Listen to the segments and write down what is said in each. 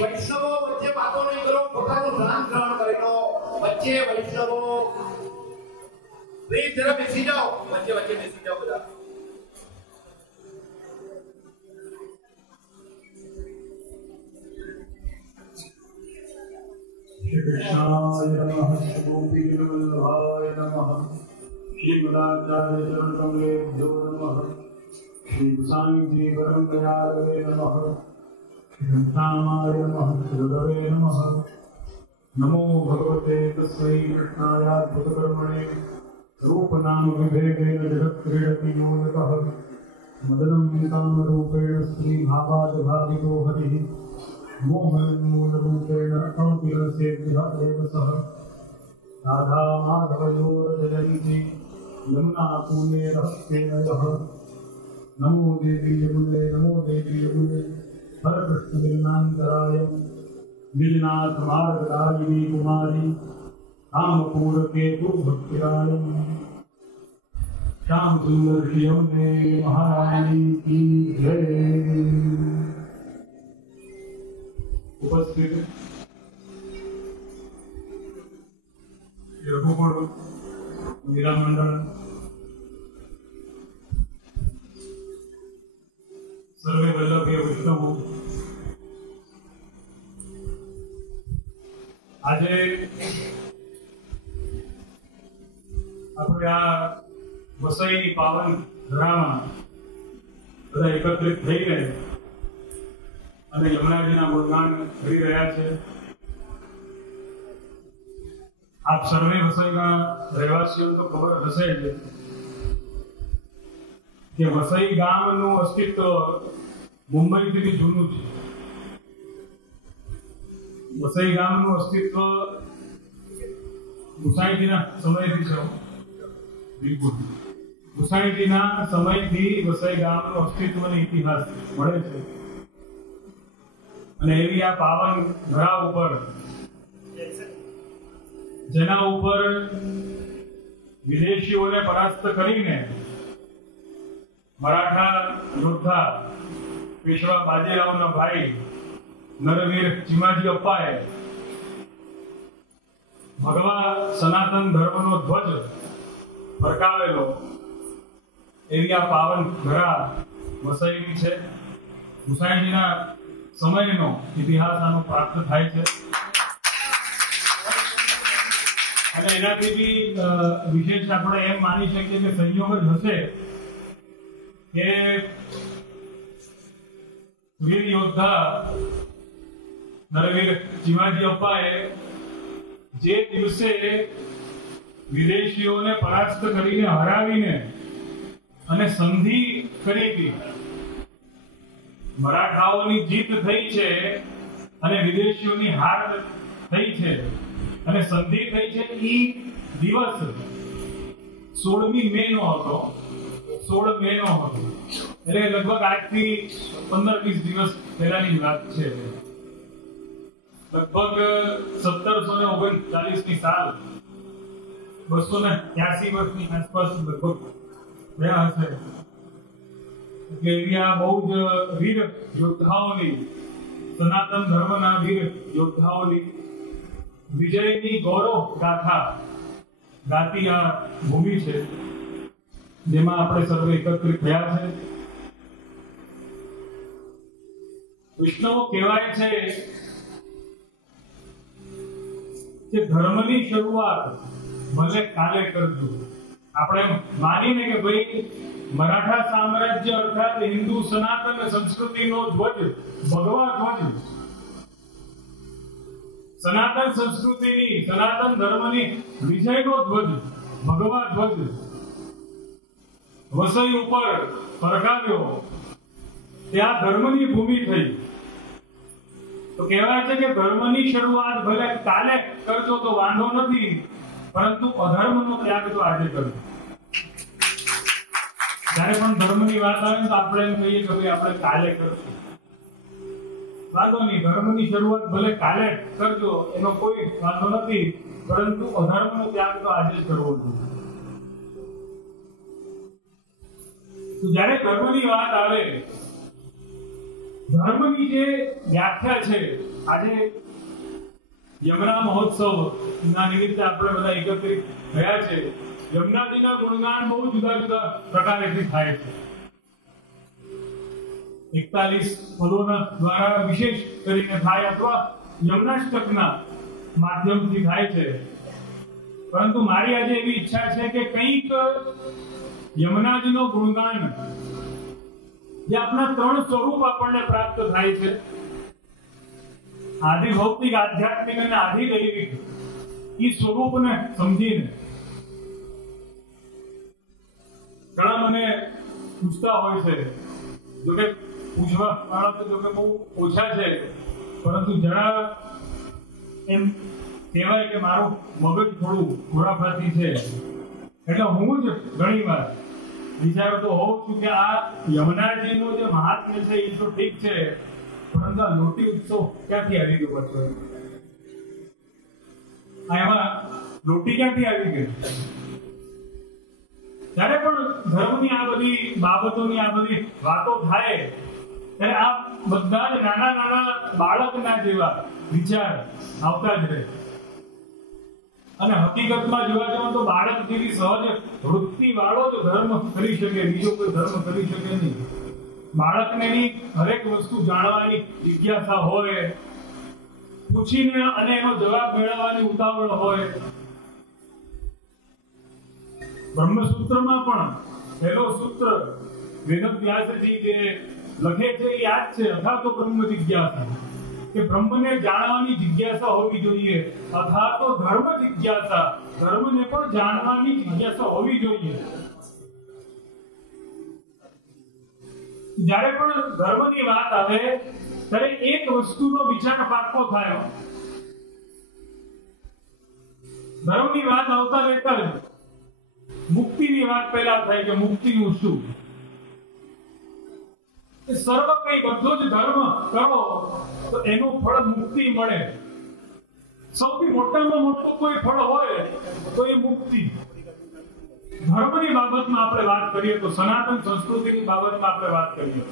વૈષ્ણવો વચ્ચે વાતો નહીં કરો, પોતાનું ધ્યાન ગ્રહણ કરી લો. વચ્ચે વૈષ્ણવો પ્લીઝ જરા બેસી જાઓ, વચ્ચે વચ્ચે બેસી જાઓ બધા. श्री कृष्णाय नमः, गोपी वल्लभाय नमः, श्री गुणाचार्य चरण कमलेभ्यो नमः, श्री गोसाई जी परम दयालवे नमः, श्री रामाय नमः, गुरवे नमः. नमो भगवते तस्मै कृष्णाय अद्भुतकर्मणे रूप नाम विभेदेन जगत् क्रीडति यो यतः मदनं कामरूपेण श्री भावादभावितो हरिः मोहनमूलरूपेण अणुतिरसेभ्यः एव सः राधा माधवयोरजयन्ति यमुनाकूले रहस्येन यः. नमो देवी यमुने, नमो देवी यमुने, हरकृष्णगिरनान्तराय गिरिनाथ मार्गदायिनी कुमारी रामपूर केतु भक्तिराय. श्याम सुंदर श्री यमुने महारानी की जय. उपस्थित रघुकुल मीरा मंडल सर्वे वल्लभीय वैष्णव, આજે આપણે આ વસઈની પાવન ધરામાં બધા એકત્રિત થઈ ગયા અને યમુનાજીના ગુણગાન કરી રહ્યા છે. આપ સર્વે વસઈના રહેવાસીઓ તો ખબર હશે જ કે વસઈ ગામનું અસ્તિત્વ મુંબઈથી જૂનું છે. વસઈ ગામનું અસ્તિત્વ ગુસાઈજીના સમયથી છે. બિલકુલ ગુસાઈજીના સમયથી વસઈ ગામનો અસ્તિત્વનો ઇતિહાસ મળે છે. અને એવી આ પાવન ધરા ઉપર જેના ઉપર વિદેશીઓને પરાસ્ત કરીને મરાઠા યોદ્ધા પેશવા બાજીરાવના ભાઈ નરવીર ચીમાજી અપ્પાએ ભગવા સનાતન ધર્મનો ધ્વજ ફરકાવેલો એવી આ પાવન ધરા વસઈની છે. ગુસાઈજીના સમયનો ઇતિહાસ આનો પ્રાપ્ત થાય છે અને એનાથી બી વિશેષ આપણે એમ માની શકીએ કે સંયોગ જ હશે કે વીર યોદ્ધા નરવીર ચીમાજી અપ્પાએ જે દિવસે વિદેશીઓને પરાસ્ત કરીને હરાવીને અને સંધિ કરી હતી, મરાઠાઓની જીત થઈ છે અને વિદેશીઓની હાર થઈ છે અને સંધિ થઈ છે, એ દિવસ 16મી મે નો હતો. 16 મે નો હતો એટલે લગભગ આજથી 15-20 દિવસ પહેલાની વાત છે. લગભગ 1739 ની સાલ 283 વર્ષની આસપાસ લગભગ રહ્યા હશે. આ બહુ જ વીર યોદ્ધાઓની, સનાતન ધર્મના વીર યોદ્ધાઓની વિજયની ગૌરવ ગાથા ગાતી આ ભૂમિ છે જેમાં આપણે સર્વે એકત્રિત થયા છે. વૈષ્ણવો કહેવાય છે કે ધર્મની શરૂઆત ભલે કાલે કરજો. આપણે માનીને કે ભાઈ મરાઠા સામ્રાજ્ય અર્થાત હિન્દુ સનાતન સંસ્કૃતિનો ધ્વજ, ભગવા ધ્વજ, સનાતન સંસ્કૃતિની, સનાતન ધર્મની વિજયનો ધ્વજ, ભગવા ધ્વજ વસઈ ઉપર ફરકાવ્યો. ત્યાં ધર્મની ભૂમિ થઈ. તો કહેવાય છે કે ધર્મની શરૂઆત ભલે કાલે કરજો તો વાંધો નથી, પરંતુ અધર્મનો ત્યાગ તો આજે કરજો. જ્યારે પણ ધર્મની વાત આવે તો આપણે એમ કહીએ કે ભાઈ આપણે કાલે કરશું. વાંધો નહીં, ધર્મની શરૂઆત ભલે કાલે કરજો એનો કોઈ વાંધો નથી, પરંતુ અધર્મનો ત્યાગ તો આજે જ કરવો જોઈએ. તો જ્યારે ધર્મની વાત આવે ધર્મની જે વ્યાખ્યા છે, આજે યમુના મહોત્સવના નિમિત્તે આપણે બધા એકત્રિત થયા છે. યમુનાજીના ગુણગાન બહુ જુદા જુદા પ્રકારેથી થાય છે. 41 પદોના દ્વારા વિશેષ કરીને થાય અથવા યમુનાષ્ટકના માધ્યમથી થાય છે. પરંતુ મારી આજે એવી ઈચ્છા છે કે કંઈક યમુનાજીનો ગુણગાન જે આપણા 3 સ્વરૂપ આપણને પ્રાપ્ત થાય છે, આદિ ભૌતિક, આધ્યાત્મિક અને આદિ દૈવિક, એ સ્વરૂપને સમજીને ઘણા મને પૂછતા હોય છે. જોકે પૂછવા વાળા તો જોકે બહુ ઓછા છે, પરંતુ જરા એમ કહેવાય કે મારું મગજ થોડું ખોરાફાતી છે, એટલે હું જ ઘણી વાર વિચારતો હોઉં છું કે આ યમુનાજીનું જે મહાત્મ્ય છે એ તો ઠીક છે, પરંતુ આ લોટી ઉત્સવ ક્યાંથી આવી ગયો? પછી એમાં લોટી ક્યાંથી આવી ગઈ? ત્યારે પણ ધર્મની આ બધી બાબતોની આ બધી વાતો થાય ત્યારે આ બધા જ નાના નાના બાળકના જેવા વિચાર આવતા જ રહે. અને હકીકતમાં જોવા જાવ તો બાળક જેવી સહજ વૃત્તિ વાળો જ ધર્મ કરી શકે, બીજો કોઈ ધર્મ કરી શકે નહીં. બાળકને એની હરેક વસ્તુ જાણવાની જિજ્ઞાસા હોય, પૂછીને અને એનો જવાબ મેળવવાની ઉતાવળ હોય. બ્રહ્મસૂત્રમાં પણ પહેલો સૂત્ર વેદવ્યાસજી જે લખે છે એ યાદ છે, અથાતો બ્રહ્મ જિજ્ઞાસા, કે બ્રહ્મને જાણવાની જિજ્ઞાસા હોવી જોઈએ. અથાતો ધર્મ જિજ્ઞાસા, ધર્મને પણ જાણવાની જિજ્ઞાસા હોવી જોઈએ. જ્યારે પણ ધર્મની વાત આવે ત્યારે એક વસ્તુનો વિચાર પાક્કો થાય. ધર્મની વાત આવતા રહેતા જ મુક્તિની વાત પહેલા થાય કે મુક્તિનું શું? સર્વ કઈ બધો જ ધર્મ કરો તો એનું ફળ મુક્તિ મળે. સૌથી મોટામાં મોટું કોઈ ફળ હોય તો એ મુક્તિ. ધર્મની બાબતમાં આપણે વાત કરીએ તો સનાતન સંસ્કૃતિની બાબતમાં આપણે વાત કરીએ,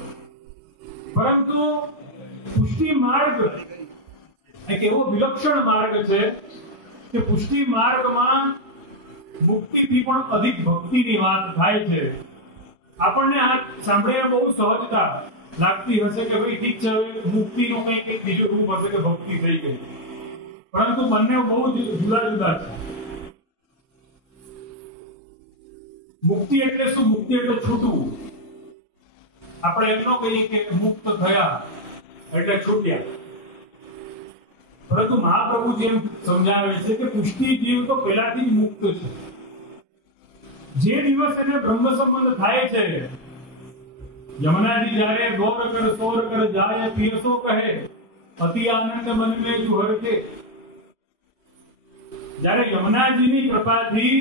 પરંતુ પુષ્ટિ માર્ગ એક એવો વિલક્ષણ માર્ગ છે કે પુષ્ટિ માર્ગમાં મુક્તિથી પણ અધિક ભક્તિની વાત થાય છે. આપણને આ સાંભળીને બહુ સહજતા લાગતી હશે કે ભાઈ ઠીક છે, મુક્તિનો કંઈક બીજો રૂપ હશે કે ભક્તિ થઈ ગઈ, પરંતુ બંને બહુ જુદા જુદા છે. મુક્તિ એટલે શું? મુક્તિ એટલે છૂટવું. આપણે એમ ન કહીએ કે મુક્ત થયા એટલે છૂટ્યા, પરંતુ મહાપ્રભુ જેમ સમજાવે છે કે પુષ્ટિ જીવ તો પહેલાથી જ મુક્ત છે. જે દિવસ એને બ્રહ્મ સંબંધ થાય છે, યમુનાજી જ્યારે ગૌર કર સોર કર જાય પિયસો કહે અતિ આનંદ મન મે જુહર કે, જ્યારે યમુનાજીની કૃપાથી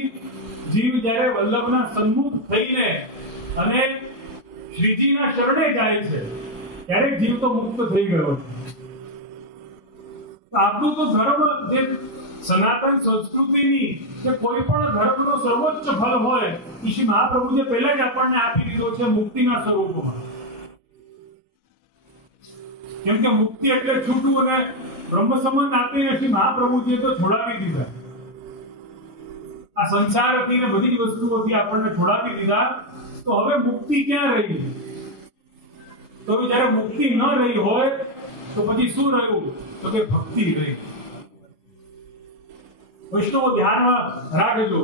જીવ જ્યારે વલ્લભના સન્મુખ થઈને અને શ્રીજીના શરણે જાય છે ત્યારે જીવ તો મુક્ત થઈ ગયો છે. આપણું તો ધર્મ જે સનાતન સંસ્કૃતિની કે કોઈ પણ ધર્મનો સર્વોચ્ચ ફલ હોય એ શ્રી મહાપ્રભુએ પહેલા જ આપણને આપી દીધો છે મુક્તિના સ્વરૂપમાં. કેમ કે મુક્તિ એટલે છૂટવું, અને બ્રહ્મ સંબંધ આપીને શ્રી મહાપ્રભુજીએ તો છોડાવી દીધા. આ સંસારથી ને બધી જ વસ્તુઓથી આપણને છોડાવી દીધા. તો હવે મુક્તિ ક્યાં રહી? તો જ્યારે મુક્તિ ન રહી હોય તો પછી શું રહ્યું? તો કે ભક્તિ રહી. વૈષ્ણવ ધ્યાનમાં રાખજો,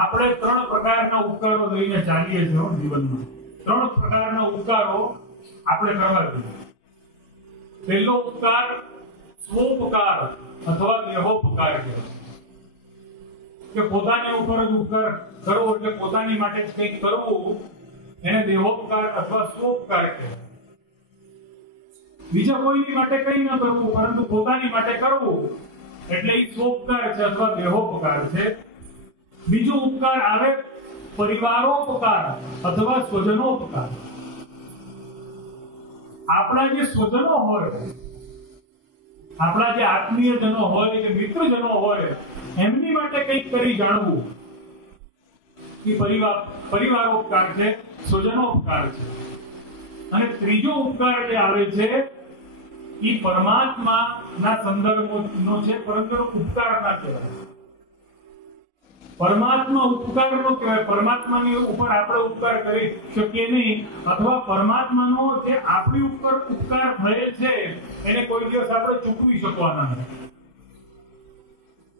આપણે 3 પ્રકારના ઉપકારો લઈને ચાલીએ છીએ જીવનમાં. 3 પ્રકારના ઉપકારો આપણે કરવા જોઈએ. પહેલો ઉપકાર સ્વોપકાર અથવા દેહોપકાર કહેવાય, કે પોતાની ઉપર જ ઉપકાર કરવો એટલે પોતાની માટે કંઈક કરવું, એને દેહોપકાર અથવા સ્વોપકાર કહેવાય. બીજા કોઈની માટે કંઈ ન કરવું પરંતુ પોતાની માટે કરવું એટલે એ સ્વોપકાર છે અથવા દેહોપકાર છે. બીજો ઉપકાર આવે પરિવારોપકાર અથવા સ્વજનોપકાર. આપણા જે સ્વજનો હોય, આપણા જે આત્મીયજનો હોય કે મિત્રજનો હોય, એમની માટે કંઈક કરી જાણવું એ પરિવારોપકાર છે, સ્વજનોપકાર છે. અને ત્રીજો ઉપકાર જે આવે છે એ પરમાત્માના સંદર્ભનો છે, પરંતુ ઉપકાર ના કહેવાય. પરમાત્મા ઉપકારનો કહેવાય. પરમાત્માની ઉપર આપણે ઉપકાર કરી શકીએ નહીં, અથવા પરમાત્માનો જે આપણી ઉપર ઉપકાર થયેલ છે એને કોઈ દિવસ આપણે ચૂકવી શકવાના નથી.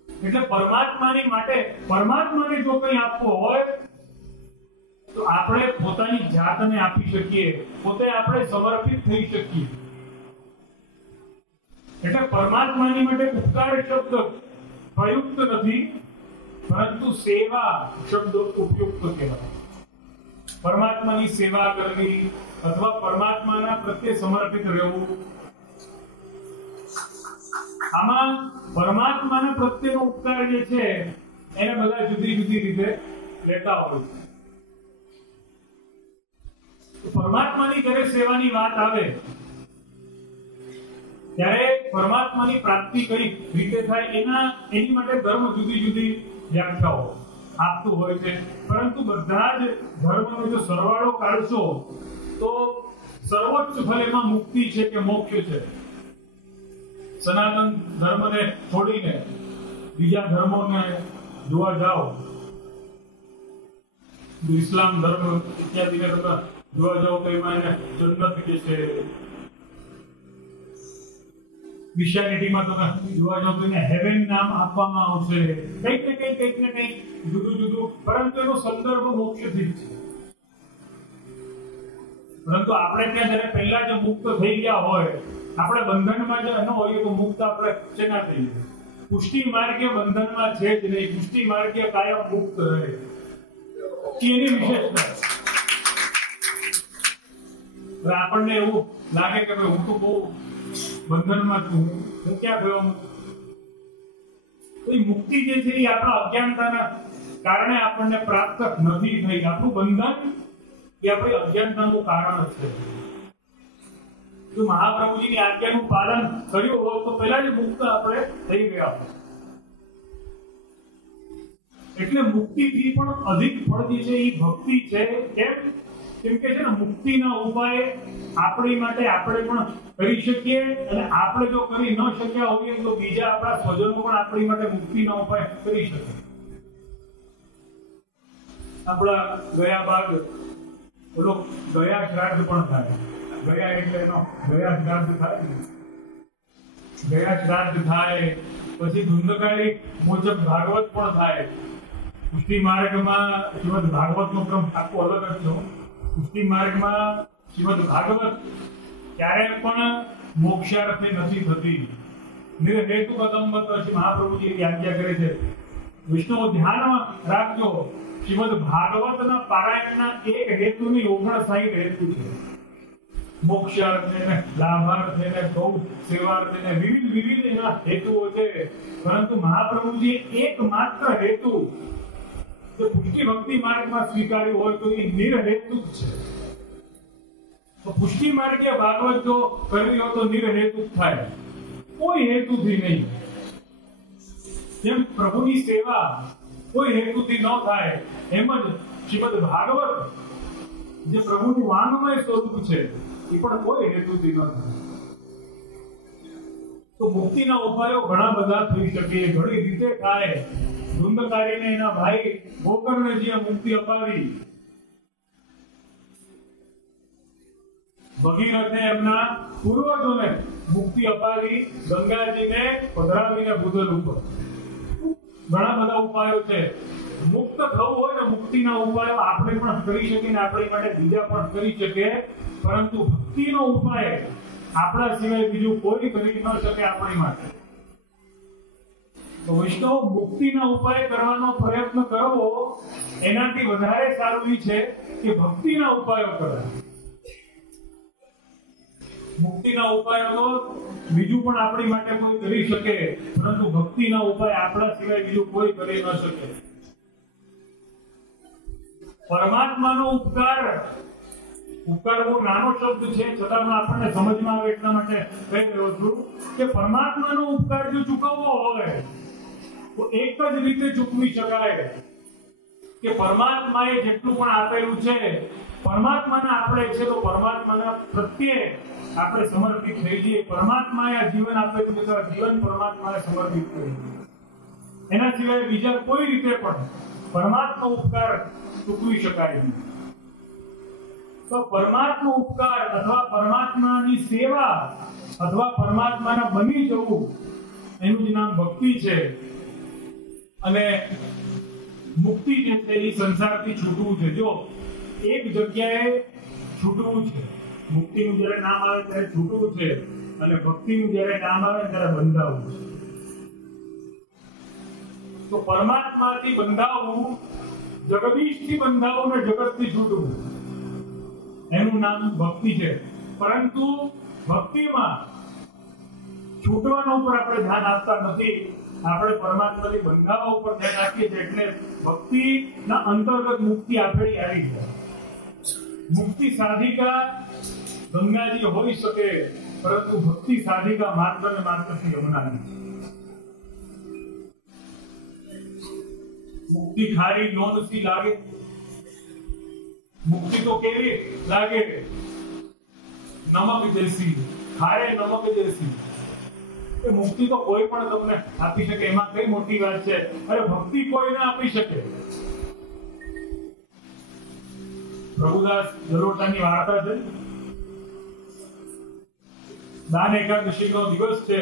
એટલે પરમાત્માની માટે પરમાત્માને જો કંઈ આપવું હોય તો આપણે પોતાની જાતને આપી શકીએ, પોતે આપણે સમર્પિત થઈ શકીએ. એટલે પરમાત્માની માટે ઉપકાર શબ્દ પ્રયુક્ત નથી, પરંતુ સેવા શબ્દ ઉપયુક્ત કહેવાય. પરમાત્માની સેવા કરવી અથવા પરમાત્માના પ્રત્યે સમર્પિત રહેવું, આમાં પરમાત્માના પ્રત્યેનો ઉપકાર જે છે એને બધા જુદી જુદી રીતે લેતા હોય છે. પરમાત્માની જ્યારે સેવાની વાત આવે ત્યારે પરમાત્માની પ્રાપ્તિ કઈ રીતે થાય એની માટે ધર્મ જુદી જુદી વ્યાખ્યાઓ આપતું હોય છે. પરંતુ બધા જ ધર્મનો જો સરવાળો કાઢશો તો સર્વોચ્ચ ફળ એમાં મુક્તિ છે કે મોક્ષ છે. સનાતન ધર્મને છોડીને બીજા ધર્મોને જોવા જાઓ, ઇસ્લામ ધર્મ ઇત્યાદિને તમે જોવા જાઓ તો એમાં એને જન્નત કે છે, ક્રિશ્ચિયાનિટીમાં તમે જોવા જાઓ તો એને હેવન નામ આપવામાં આવશે. કંઈક ને કંઈક જુદું જુદું, પરંતુ એનો સંદર્ભ મોક્ષથી જ છે. પરંતુ આપણે ત્યાં જયારે પહેલા જે મુક્ત થઈ ગયા હોય, આપણે બંધનમાં જે ન હોઈએ તો મુક્ત આપણે શેના થઈએ? પુષ્ટિ માર્ગીય બંધનમાં છે જ નહીં, પુષ્ટિ માર્ગીય કાયમ મુક્ત રહે. એની વિશેષતા આપણને એવું લાગે કે ભાઈ હું તો બહુ બંધનમાં છું, હું ક્યાં ગયો? તો મુક્તિ જે છે એ આપણા અજ્ઞાનતાના કારણે આપણને પ્રાપ્ત નથી થઈ. આપણું બંધન એ આપણી અજ્ઞાનતાનું કારણ છે. જો મહાપ્રભુજીની આજ્ઞાનું પાલન કર્યું હોત તો પહેલા જ મુક્ત આપણે થઈ ગયા હોત. એટલે મુક્તિથી પણ અધિક ફળ જે છે એ ભક્તિ છે. કેમ કે છે ને, મુક્તિના ઉપાય આપણી માટે આપણે પણ કરી શકીએ, અને આપણે જો કરી ન શક્યા હોઈએ તો બીજા આપણા સ્વજનો પણ આપણી માટે મુક્તિના ઉપાય કરી શકે. આપણા ગયા બાદ બોલો ગયા શ્રાદ્ધ પણ થાય. ગયા એટલે એનો ગયા શ્રાદ્ધ થાય, ગયા શ્રાદ્ધ થાય, પછી ધુંધકારી મુજબ ભાગવત પણ થાય. પુષ્ટિ માર્ગમાં શ્રીમદ ભાગવતનો ક્રમ આખો અલગ જ છે. પુષ્ટિ માર્ગમાં શ્રીમદ ભાગવત ક્યારેય પણ મોક્ષાર્થે નથી થતી. નિર્હેતુ કદંબત શ્રી મહાપ્રભુજી આજ્ઞા કરે છે. વિષ્ણુ ધ્યાનમાં રાખજો, શ્રીમદ ભાગવતના પારાયણના એક હેતુની 59 હેતુ છે. મોક્ષાર્થે ને લાભાર્થે ને ગૌ સેવાર્થે ને વિવિધ એના હેતુઓ છે. પરંતુ મહાપ્રભુજી એકમાત્ર હેતુ પુષ્ટિ ભક્તિ માર્ગમાં સ્વીકાર્યું હોય તો એ નિર્હેતુ છે. તો પુષ્ટિ માર્ગે ભાગવત જો કરવી હોય તો નિર્હેતુ થાય, કોઈ હેતુથી નહીં. જેમ પ્રભુની સેવા કોઈ હેતુથી ન થાય, એમ જ શ્રીમદ ભાગવત જે પ્રભુનું વાંગમય સ્વરૂપ છે એ પણ કોઈ હેતુથી ન થાય. તો મુક્તિના ઉપાયો ઘણા બધા થઈ શકે, ઘણી રીતે થાય. ધુંધકારીને એના ભાઈ ગોકર્ણને જે મુક્તિ અપાવી, ભગીરથે એમના પૂર્વજોને મુક્તિ અપાવી, ગંગાજીને પધરાવીને ભૂતલ ઉપર. ઘણા બધા ઉપાયો છે. મુક્ત થવું હોય ને, મુક્તિના ઉપાયો આપણે પણ કરી શકીએ ને આપણી માટે બીજા પણ કરી શકે. પરંતુ ભક્તિનો ઉપાય આપણા સિવાય બીજું કોઈ કરી ન શકે આપણી માટે. તો વૈષ્ણવ મુક્તિના ઉપાય કરવાનો પ્રયત્ન કરવો એનાથી વધારે સારું એ છે કે ભક્તિના ઉપાયો કરવા. મુક્તિના ઉપાયો તો બીજું પણ આપણી માટે કોઈ કરી શકે, પરંતુ ભક્તિના ઉપાય આપણા સિવાય બીજું કોઈ કરી ન શકે. પરમાત્માનો ઉપકાર બહુ નાનો શબ્દ છે, છતાં આપણને સમજમાં આવે એટલા માટે કહી રહ્યો છું કે પરમાત્માનો ઉપકાર જો ચૂકવવો હોય તો એક જ રીતે ચૂકવી શકાય કે પરમાત્માએ જેટલું પણ આપેલું છે પરમાત્માના આપણે છે તો પરમાત્માના પ્રત્યે આપણે સમર્પિત થઈ જઈએ. પરમાત્માએ આ જીવન આપેલું છે તો આ જીવન પરમાત્માને સમર્પિત કરી દઈએ. એના સિવાય બીજા કોઈ રીતે પણ પરમાત્મા ઉપકાર ચૂકવી શકાય નહીં. તો પરમાત્મા ઉપકાર અથવા પરમાત્માની સેવા અથવા પરમાત્માના બની જવું એનું જ નામ ભક્તિ છે. અને મુક્તિ જે છે એ સંસારથી છૂટવું છે. જો એક જગ્યાએ છૂટવું છે, મુક્તિનું જ્યારે નામ આવે ત્યારે છૂટવું છે, અને ભક્તિનું જ્યારે નામ આવે ત્યારે બંધાવવું છે. તો પરમાત્માથી બંધાવવું, જગદીશથી બંધાવવું ને જગતથી છૂટવું, એનું નામ ભક્તિ છે. પરંતુ ભક્તિમાં છૂટવાનો ઉપર આપણે ધ્યાન આપતા નથી. આપણે પરમાત્માથી બંધાવા ઉપર ધ્યાન આપીએ છીએ. એટલે ભક્તિના અંતર્ગત મુક્તિ આપેલી આવી જાય. મુક્તિ સાધિકા ગંગાજી હોઈ શકે, પરંતુ ભક્તિ સાધિકા માત્ર ને માત્ર શ્રી યમુનાજી. મુક્તિ ખારી નોંધથી લાગે. મુક્તિ તો કેવી લાગે? નમક જૈસી, ખારે નમક જૈસી. એ મુક્તિ તો કોઈ પણ તમને આપી શકે, એમાં કઈ મોટી વાત છે? અરે ભક્તિ કોઈ ના આપી શકે. પ્રભુદાસ જરોટાની વાર્તા છે. દાન એકાદશીનો દિવસ છે.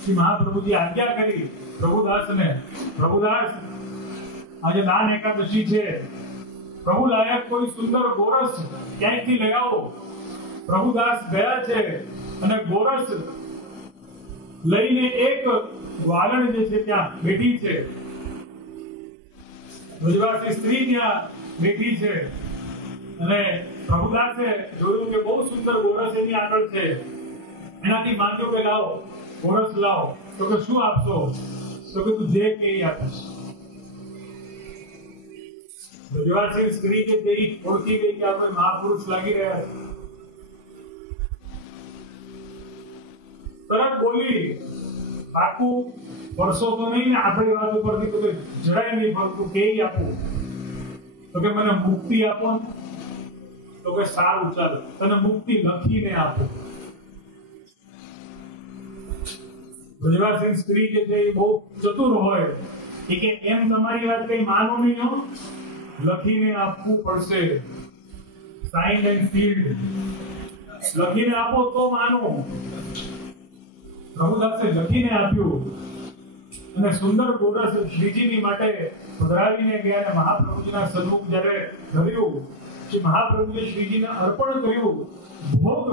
શ્રી મહાપ્રભુજી આજ્ઞા કરી પ્રભુદાસને, પ્રભુદાસ આજે દાન એકાદશી છે, પ્રભુ લાયક કોઈ સુંદર ગોરસ ક્યાંયથી લઈ આવો. પ્રભુદાસ ગયા છે અને ગોરસ લઈને એક વાલણ જે છે ત્યાં બેઠી છે. બ્રજવાસી સ્ત્રી ત્યાં બેઠી છે અને પ્રભુદાસે જોયું કે બહુ સુંદર ગોરસ એની આગળ છે. એનાથી માંગ્યું કે લાવો ગોરસ લાવો. તો કે શું આપશો? તો કે તું જે કે આપીશ. બ્રજવાસી સ્ત્રી જે તે ઓળખી ગઈ કે આપણે મહાપુરુષ લાગી રહ્યા છે. તરત બોલી, પાકું વર્ષો તો નહીં ને આપણી વાત ઉપરથી તો જરાય નહીં ફરતું, કેવી આપું? તો કે મને મુક્તિ આપો. તો કે સારું ચાલો તને મુક્તિ લખીને આપો. બ્રજવાસી સ્ત્રી જે છે એ બહુ ચતુર હોય. એ કે એમ તમારી વાત કઈ માનો નહીં હો, લખીને આપવું પડશે. સાઇન એન્ડ સીલ્ડ લખીને આપો તો માનો. પ્રભુદાસે લખીને આપ્યું અને સુંદર ગોરસ શ્રીજીની માટે પધરાવીને ગયા. અને મહાપ્રભુજીના સન્મુખ જ્યારે ધર્યું, શ્રી મહાપ્રભુએ શ્રીજીને અર્પણ કર્યું, ભોગ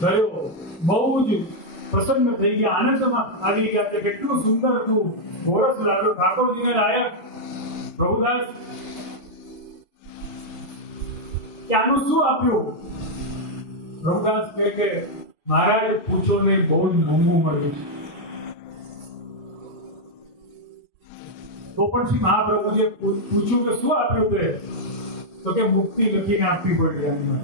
ધર્યો, બહુ જ પ્રસન્ન થઈ ગયા, આનંદમાં આવી ગયા કે કેટલું સુંદર તું ગોરસ લાગ્યો, ઠાકોરજીને લાયક. પ્રભુદાસ કે આનું શું આપ્યું? પ્રભુદાસ કહે કે મહારાજ પૂછો ને, બહુ જ મોંઘું મળ્યું છે. તો પણ શ્રી મહાપ્રભુજીએ પૂછ્યું કે શું આપ્યું? કે તો કે મુક્તિ લખીને આપવી પડી એની.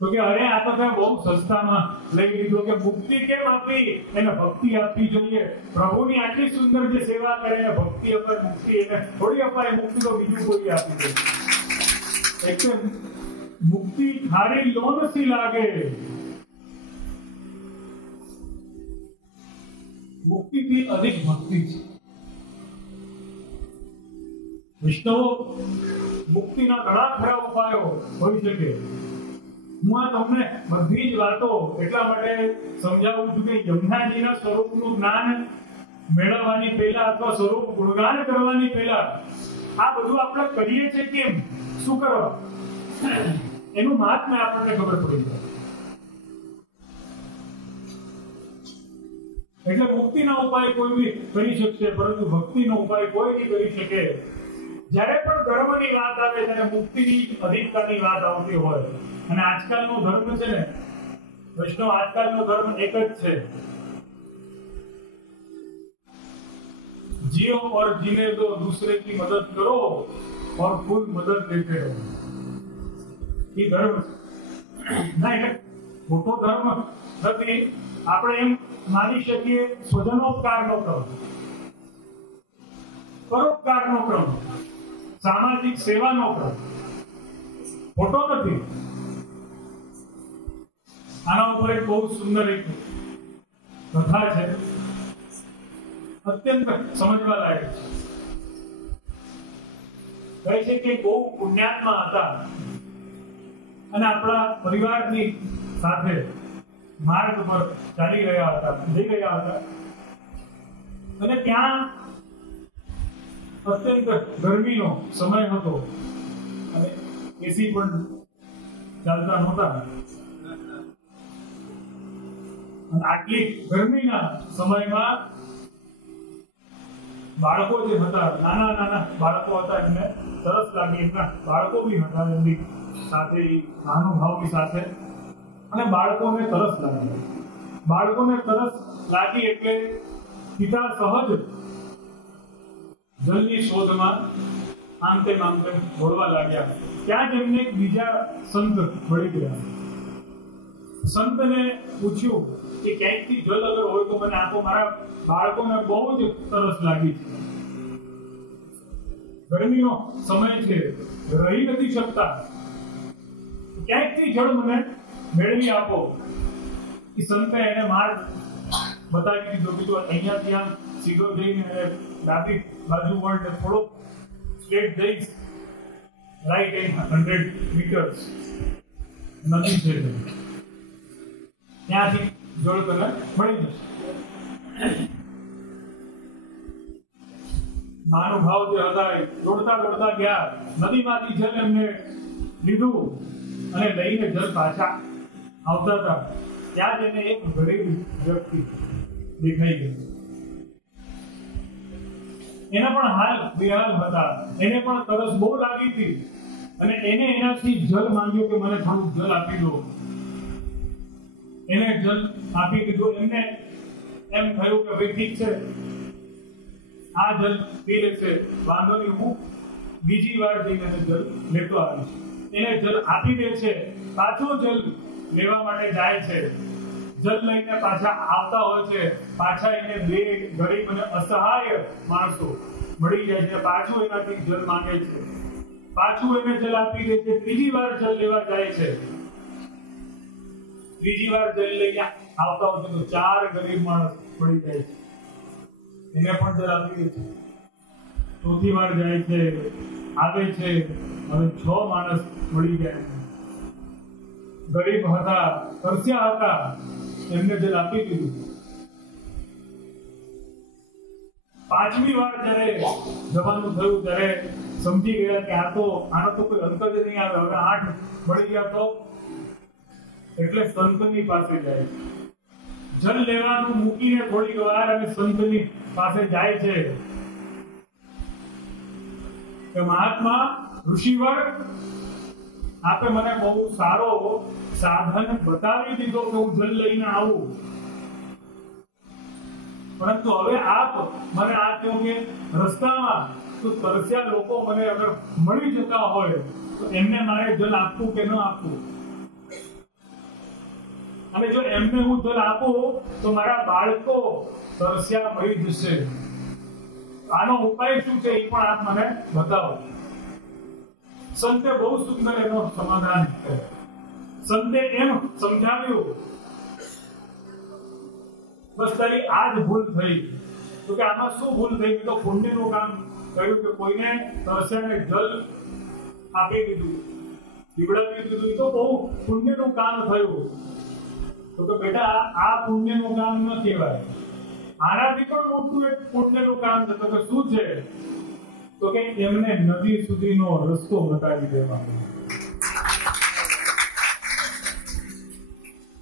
તો કે અરે આ તો બહુ સસ્તામાં લઈ લીધો. કે મુક્તિ કેમ આપી? એને ભક્તિ આપવી જોઈએ. પ્રભુની આટલી સુંદર જે સેવા કરે એને ભક્તિ અપાય, મુક્તિ એને થોડી અપાય. મુક્તિ તો બીજું કોઈ આપી દે. એટલે મુક્તિ ખારી લોનથી લાગે. મુક્તિથી અધિક ભક્તિ છે. વૈષ્ણવો, મુક્તિના ઘણા ખરા ઉપાયો હોઈ શકે. હું આ તમને બધી જ વાતો એટલા માટે સમજાવું છું કે યમુનાજીના સ્વરૂપનું જ્ઞાન મેળવવાની પહેલા અથવા સ્વરૂપ ગુણગાન કરવાની પહેલા આ બધું આપણે કરીએ છીએ કેમ, શું કરવા, એનું મહાત્મ્ય આપણને ખબર પડી જાય. એટલે મુક્તિના ઉપાય કોઈ બી કરી શકશે, પરંતુ ભક્તિનો ઉપાય કોઈ નહીં કરી શકે. જ્યારે પણ ધર્મની વાત આવે ત્યારે મુક્તિની અધિકતાની વાત આવતી હોય. અને આજકાલનો ધર્મ છે ને વૈષ્ણવ, આજકાલનો ધર્મ એક જ છે, जियो और जीने दो, दूसरे की मदद करो और खुद मदद देते रहो. ये धर्म ના એટલે મોટો ધર્મ નથી. આપણે એમ માની શકીએ સ્વજનોપકારનો ક્રમ, પરોપકારનો ક્રમ, સામાજિક સેવાનો ક્રમ. ખોટો નથી. આના ઉપર એક બહુ સુંદર એક કથા છે, અત્યંત સમજવા લાયક છે. કહે છે કે બહુ પુણ્યાત્મા હતા અને આપણા પરિવારની સાથે માર્ગ પર જઈ રહ્યા હતા અને ત્યાં અત્યંત ગરમીનો સમય હતો અને એસી પણ ચાલતા નહોતા. અને આટલી ગરમીના સમયમાં બાળકો જે હતા, નાના બાળકો હતા, એમને તરસ લાગી. એમના બાળકો બી હતા એમની સાથે, મહાનુભાવની સાથે, અને બાળકોને તરસ લાગી એટલે પિતા સહજ જલની શોધમાં આમ તેમ દોડવા લાગ્યા. ત્યાં જ એમને એક બીજા સંત મળી ગયા. સંતને પૂછ્યું કે ક્યાંકથી જલ અગર હોય તો મને આપો, મારા બાળકોને બહુ જ તરસ લાગી છે, ગરમીનો સમય છે, રહી નથી શકતા, ક્યાંકથી જળ મને મેળવી આપો. એ સંતે એને માર્ગ બતાવી દીધો. કીધું અહીંયાથી આમ સીધો જઈને ડાબી બાજુ વળને થોડો સ્ટ્રેટ જઈશ, રાઈટ 100 મીટર્સ નદી છે, ત્યાંથી જળ તને મળી જશે. મહાનુભાવ જે હતા એ દોડતા ગયા, નદીમાંથી જલ એમને લીધું અને લઈને જલ પાછા આવતા હતા. ત્યાં જ એને એક ગરીબ વ્યક્તિ દેખાઈ ગયો. એના પણ હાલ બેહાલ હતા, એને પણ તરસ બહુ લાગી હતી અને એને એનાથી જલ માંગ્યો કે મને થોડું જલ આપી દો. એને જલ આપી દીધું. એમને એમ થયું કે ભાઈ ઠીક છે, આ જલ પી લેશે, વાંધો નહીં, હું બીજી વાર જઈને જલ લેતો આવીશ. એને જલ આપી દે છે, પાછો જલ લેવા માટે જાય છે. જલ લઈને પાછા આવતા હોય છે, પાછા એને બે ગરીબ અને અસહાય માણસો મળી જાય છે, પાછું એનાથી જલ માંગે છે, પાછું એને જલ આપી દે છે. ત્રીજી વાર જલ લેવા જાય છે, ત્રીજી વાર જલ લઈને આવતા હોય છે તો 4 ગરીબ માણસ મળી જાય છે, એને પણ જલ આપી દે છે. ચોથી વાર જાય છે, આવે છે, હવે 6 માણસ મળી જાય છે. ગરીબ હતા, તરસ્યા હતા, એમને જલ આપી દીધું. 5મી વાર જ્યારે જવાનું થયું ત્યારે સમજી ગયા કે આનો તો કોઈ અંત જ નહીં આવે. હવે 8 મળી ગયા તો એટલે સંતની પાસે જાય છે. જલ લેવાનું મૂકીને થોડી વાર અને સંતની પાસે જાય છે કે મહાત્મા, ઋષિવર, આપે મને બહુ સારો સાધન બતાવી દીધો કે હું જલ લઈને આવું, પરંતુ હવે આપ મને આ કહો કે રસ્તામાં તો તરસ્યા લોકો મને અગર મળી જતા હોય તો એમને મારે જલ આપવું કે ન આપવું? અને જો એમને હું જલ આપું તો મારા બાળકો તરસ્યા મળી જશે. આનો ઉપાય શું છે એ પણ આપ મને બતાવો. સંતે બહુ સુંદર એનો સમાધાન કર્યો. સંતે એમ સમજાવ્યું, બસ તારી આ જ ભૂલ થઈ. તો કે આમાં શું ભૂલ થઈ? તો પુણ્યનું કામ કર્યું કે કોઈને તરસ્યાને જલ આપી દીધું, પીવડાવી દીધું, તો બહુ પુણ્યનું કામ થયું. તો કે બેટા આ પુણ્યનું કામ ન કહેવાય, આનાથી પણ મોટું એક પુણ્યનું કામ છે. તો કે શું છે? તો કે એમને નદી સુધીનો રસ્તો બતાવી દેવાનો.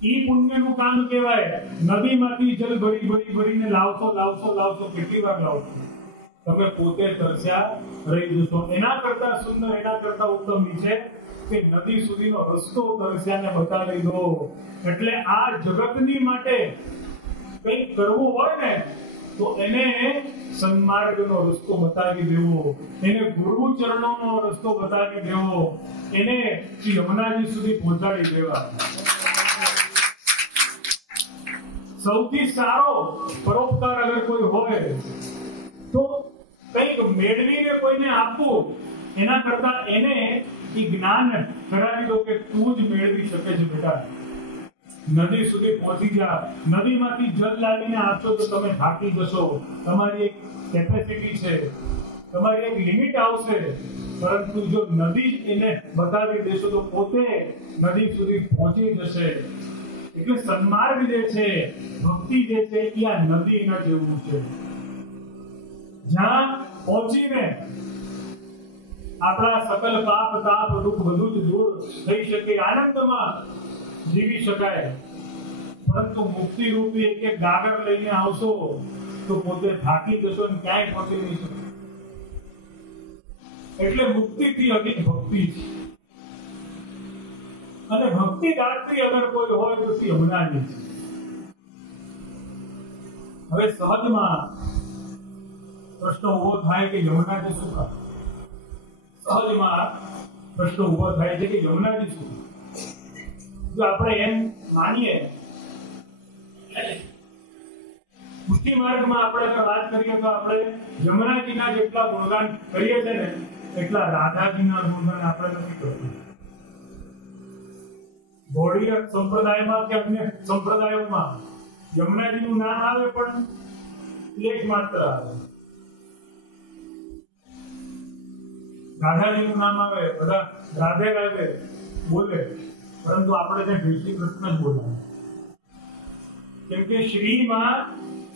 ઈ પુણ્યનું કામ કહેવાય. નદીમાંથી જલ ભરીને લાવશો, કેટલી વાર લાવશો? તમે પોતે તરસ્યા રહી જશો. એના કરતા સુંદર, એના કરતા ઉત્તમ છે કે નદી સુધીનો રસ્તો તરસ્યાને બતાવી દો. એટલે આ જગતની માટે કંઈક કરવું હોય ને તો એને સન્માર્ગનો રસ્તો બતાવી દેવો, એને ગુરુ ચરણોનો રસ્તો બતાવી દેવો, એને યમુનાજી સુધી પહોંચાડી દેવા. સૌથી સારો પરોપકાર અગર કોઈ હોય તો કંઈક મેળવીને કોઈને આપવું, એના કરતા એને એ જ્ઞાન કરાવી દો કે તું જ મેળવી શકે છે બેટા. નદી સુધી પહોંચી જા. નદીમાંથી જલ લાવીને આપશો તો તમે થાકી જશો. તમારી એક કેપેસિટી છે, તમારી એક લિમિટ આવશે. પરંતુ જો નદી એને બતાવી દેશો તો પોતે નદી સુધી પહોંચી જશે. એટલે સન્માર્ગ જે છે, ભક્તિ જે છે એ આ નદીના જેવું છે, જ્યાં પહોંચીને આપણા સકલ પાપ તાપ દુઃખ બધું જ દૂર થઈ શકે, આનંદમાં જીવી શકાય. પરંતુ મુક્તિ રૂપી એક ગાગર લઈને આવશો તો પોતે થાકી જશો અને ક્યાંય પહોંચી નહીં શકો. એટલે મુક્તિથી અધિક ભક્તિ છે. અને ભક્તિ દાત્રી અગર કોઈ હોય તો શ્રી યમુનાજી છે. હવે સહજમાં પ્રશ્ન ઉભો થાય કે યમુનાજી શું કરે? સહજમાં પ્રશ્ન ઉભો થાય છે કે યમુનાજી શું? જો આપણે એમ માનીએ, પુષ્ટિ માર્ગમાં આપણે વાત કરીએ તો આપણે યમુનાજીના જેટલા ગુણગાન કરીએ છીએ ને એટલા રાધાજીના ગુણગાન આપણે નથી કરતા. ગૌડીય સંપ્રદાયમાં કે અન્ય સંપ્રદાયોમાં યમુનાજીનું નામ આવે પણ લેખ માત્ર આવે. રાધાજીનું નામ આવે, બધા રાધે રાધે બોલે, પરંતુ આપણે ત્યાં શ્રી કૃષ્ણ જ બોલાવે. કેમ કે શ્રીમાં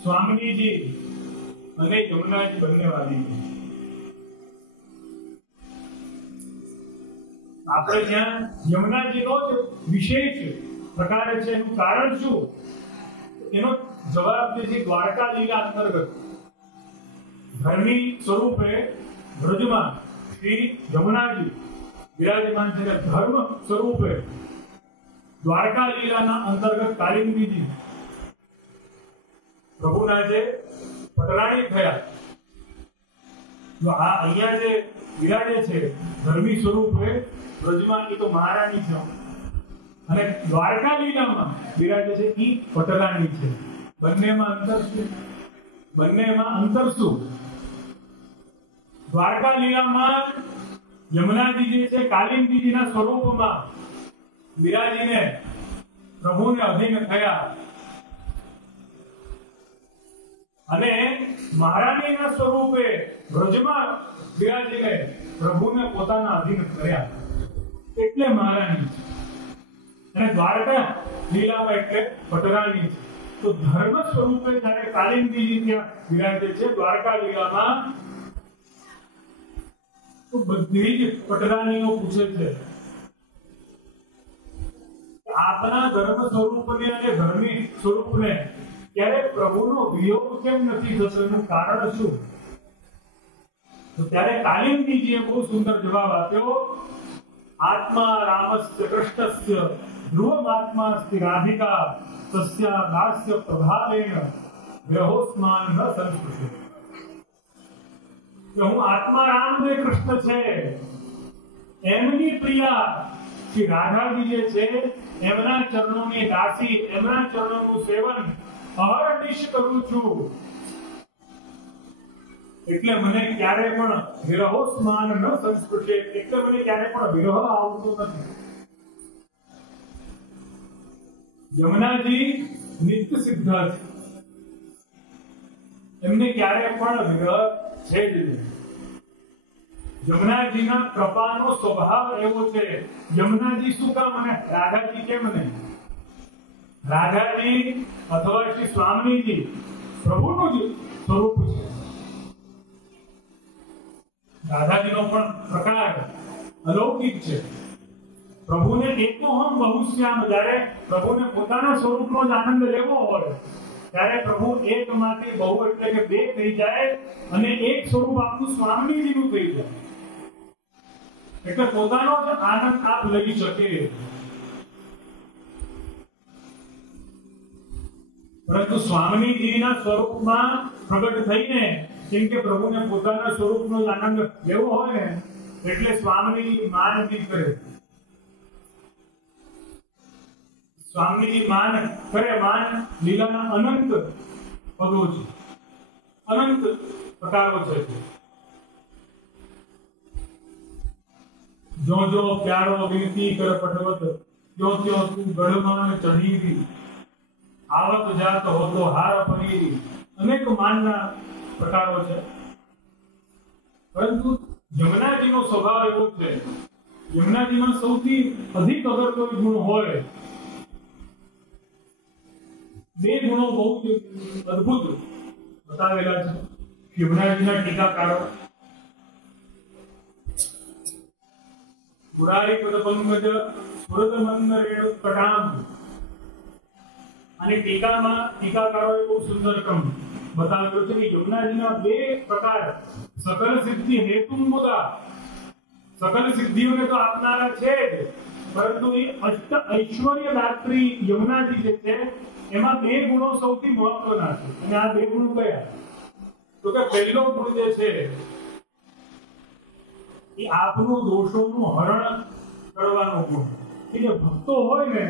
સ્વામીજી અને યમુનાજી બંને વાલી છે. આપણે ત્યાં યમુનાજીનો જ વિશેષ પ્રકાર છે. એનું કારણ શું? એનો જવાબ જે છે દ્વારકા લીલા અંતર્ગત ધર્મી સ્વરૂપે વ્રજમાં શ્રી યમુનાજી વિરાજમાન છે. ધર્મ સ્વરૂપે દ્વારકા લીલાના અંતર્ગત કાલિંદીજી પ્રભુના જે પટરાણી થયા, જો આ અહીંયા જે વિરાજે છે ધર્મી સ્વરૂપે વ્રજમાં, એ તો મહારાણી છે. અને દ્વારકા લીલામાં વિરાજે છે એ પટરાણી છે. બંનેમાં અંતર છે. બંનેમાં અંતર શું? દ્વારકા લીલામાં યમુનાજી જે છે કાલિંદીજીના સ્વરૂપમાં વિરાજીને પ્રભુને અધીન થયા, અને મહારાણીના સ્વરૂપે વ્રજમાં વિરાજીને પ્રભુને પોતાના અધીન કર્યા, એટલે મહારાણી છે. અને દ્વારકા લીલામાં એટલે પટરાણી છે. તો ધર્મ સ્વરૂપે જ્યારે કાલિંદીજી ત્યાં વિરાજે છે દ્વારકા લીલામાં, તો બધી જ પટરાણીઓ પૂછે છે આપના ધર્મ સ્વરૂપને અને ધર્મી સ્વરૂપને ત્યારે પ્રભુનો વિયોગ કેમ નથી થતો? એનું કારણ શું? તો ત્યારે કાલિંદીજીએ બહુ સુંદર જવાબ આપ્યો. આત્મા રામસ્ય કૃષ્ણસ્ય ધ્રુવમાત્માસ્તિ રાધિકા તસ્યા દાસ્ય પ્રભાવેણ વ્યહોસ્માન ન સંસ્પૃશ્ય. કે હું આત્મા રામ ને કૃષ્ણ છે, એમની પ્રિયા શ્રી રાધાજી જે છે એમના ચરણોની દાસી, એમના ચરણોનું સેવન અહર્નિશ કરું છું. એટલે મને ક્યારે પણ વિરહોસ્માન ન સંસ્પૃશે, એટલે મને ક્યારે પણ વિરહ આવતો નથી. યમુનાજી નિત્ય સિદ્ધ છે, એમને ક્યારે પણ વિરહ છે જ નહીં. યમુનાજીના કૃપાનો સ્વભાવ એવો છે. યમુનાજી શું કામ અને રાધાજી કેમ નહીં? રાધાજી અથવા શ્રી સ્વામીજી પ્રભુનું જ સ્વરૂપ છે. રાધાજીનો પણ પ્રકાર અલૌકિક છે. પ્રભુને એકોહમ બહુશ્યામ, જ્યારે પ્રભુને પોતાના સ્વરૂપનો જ આનંદ લેવો હોય ત્યારે પ્રભુ એકમાંથી બહુ એટલે કે બે થઈ જાય, અને એક સ્વરૂપ આપણું સ્વામીજીનું થઈ જાય, એટલે પોતાનો જ આનંદ આપ લઈ શકે. પરંતુ સ્વામીજીના સ્વરૂપમાં પ્રગટ થઈને, કેમ કે પ્રભુને પોતાના સ્વરૂપનો જ આનંદ લેવો હોય ને, એટલે સ્વામીજી માનજી કરે. સ્વામીજી માન કરે. માન લીલાના અનંત પદો છે, અનંત પ્રકારો છે. જો જો પ્યારો વિનતી કર પટવત, ત્યો ત્યો તું ગઢમાં ચઢીવી, આવત જાત હોતો હાર પરી. અનેક માનના પ્રકારો છે, પરંતુ યમુનાજીનો સ્વભાવ એવો છે, યમુનાજીમાં સૌથી અધિક અગર કોઈ ગુણ હોય, બે ગુણો બહુ જ અદ્ભુત બતાવેલા છે યમુનાજીના ટીકાકારો. મુરારી પદ પંકજ સ્વર્ગ મંદરેણ કટામ. અને ટીકાકારોએ બહુ સુંદર ક્રમ બતાવેલો છે કે યમુનાજીના બે પ્રકાર, સકલ સિદ્ધિ હેતુ મુદા, સકલ સિદ્ધિઓને તો આપનારા છે જ, પરંતુ એ અષ્ટ ઐશ્વર્ય દાત્રી યમુનાજી જે છે એમાં બે ગુણો સૌથી મહત્વના છે. અને આ બે ગુણો કયા? તો કે પહેલો ગુણ જે છે એ આપનું દોષોનું હરણ કરવાનો ગુણ, કે જે ભક્તો હોય ને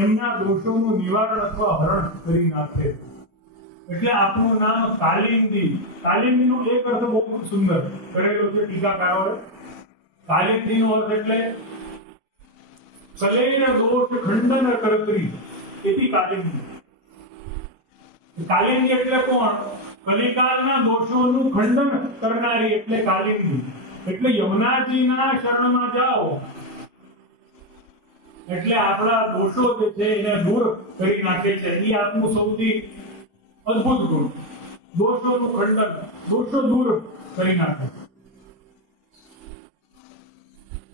એમના દોષોનું નિવારણ અથવા હરણ કરી નાખે. એટલે આપનું નામ કાલિંદી. કાલિંદીનો એક અર્થ બહુ સુંદર કરેલો છે ટીકાકારોએ. કાલિંદીનો અર્થ એટલે કલેના દોષ ખંડન કરતી, એથી કાલિંદી. કાલિંદી એટલે કોણ? કલિકાલના દોષોનું ખંડન કરનારી એટલે કાલિંદી. એટલે યમુનાજીના શરણમાં જાઓ એટલે આપણા દોષો જે છે એને દૂર કરી નાખે છે. એ આપનું સૌથી અદ્ભુત ગુણ, દોષોનું ખંડન, દોષો દૂર કરી નાખે.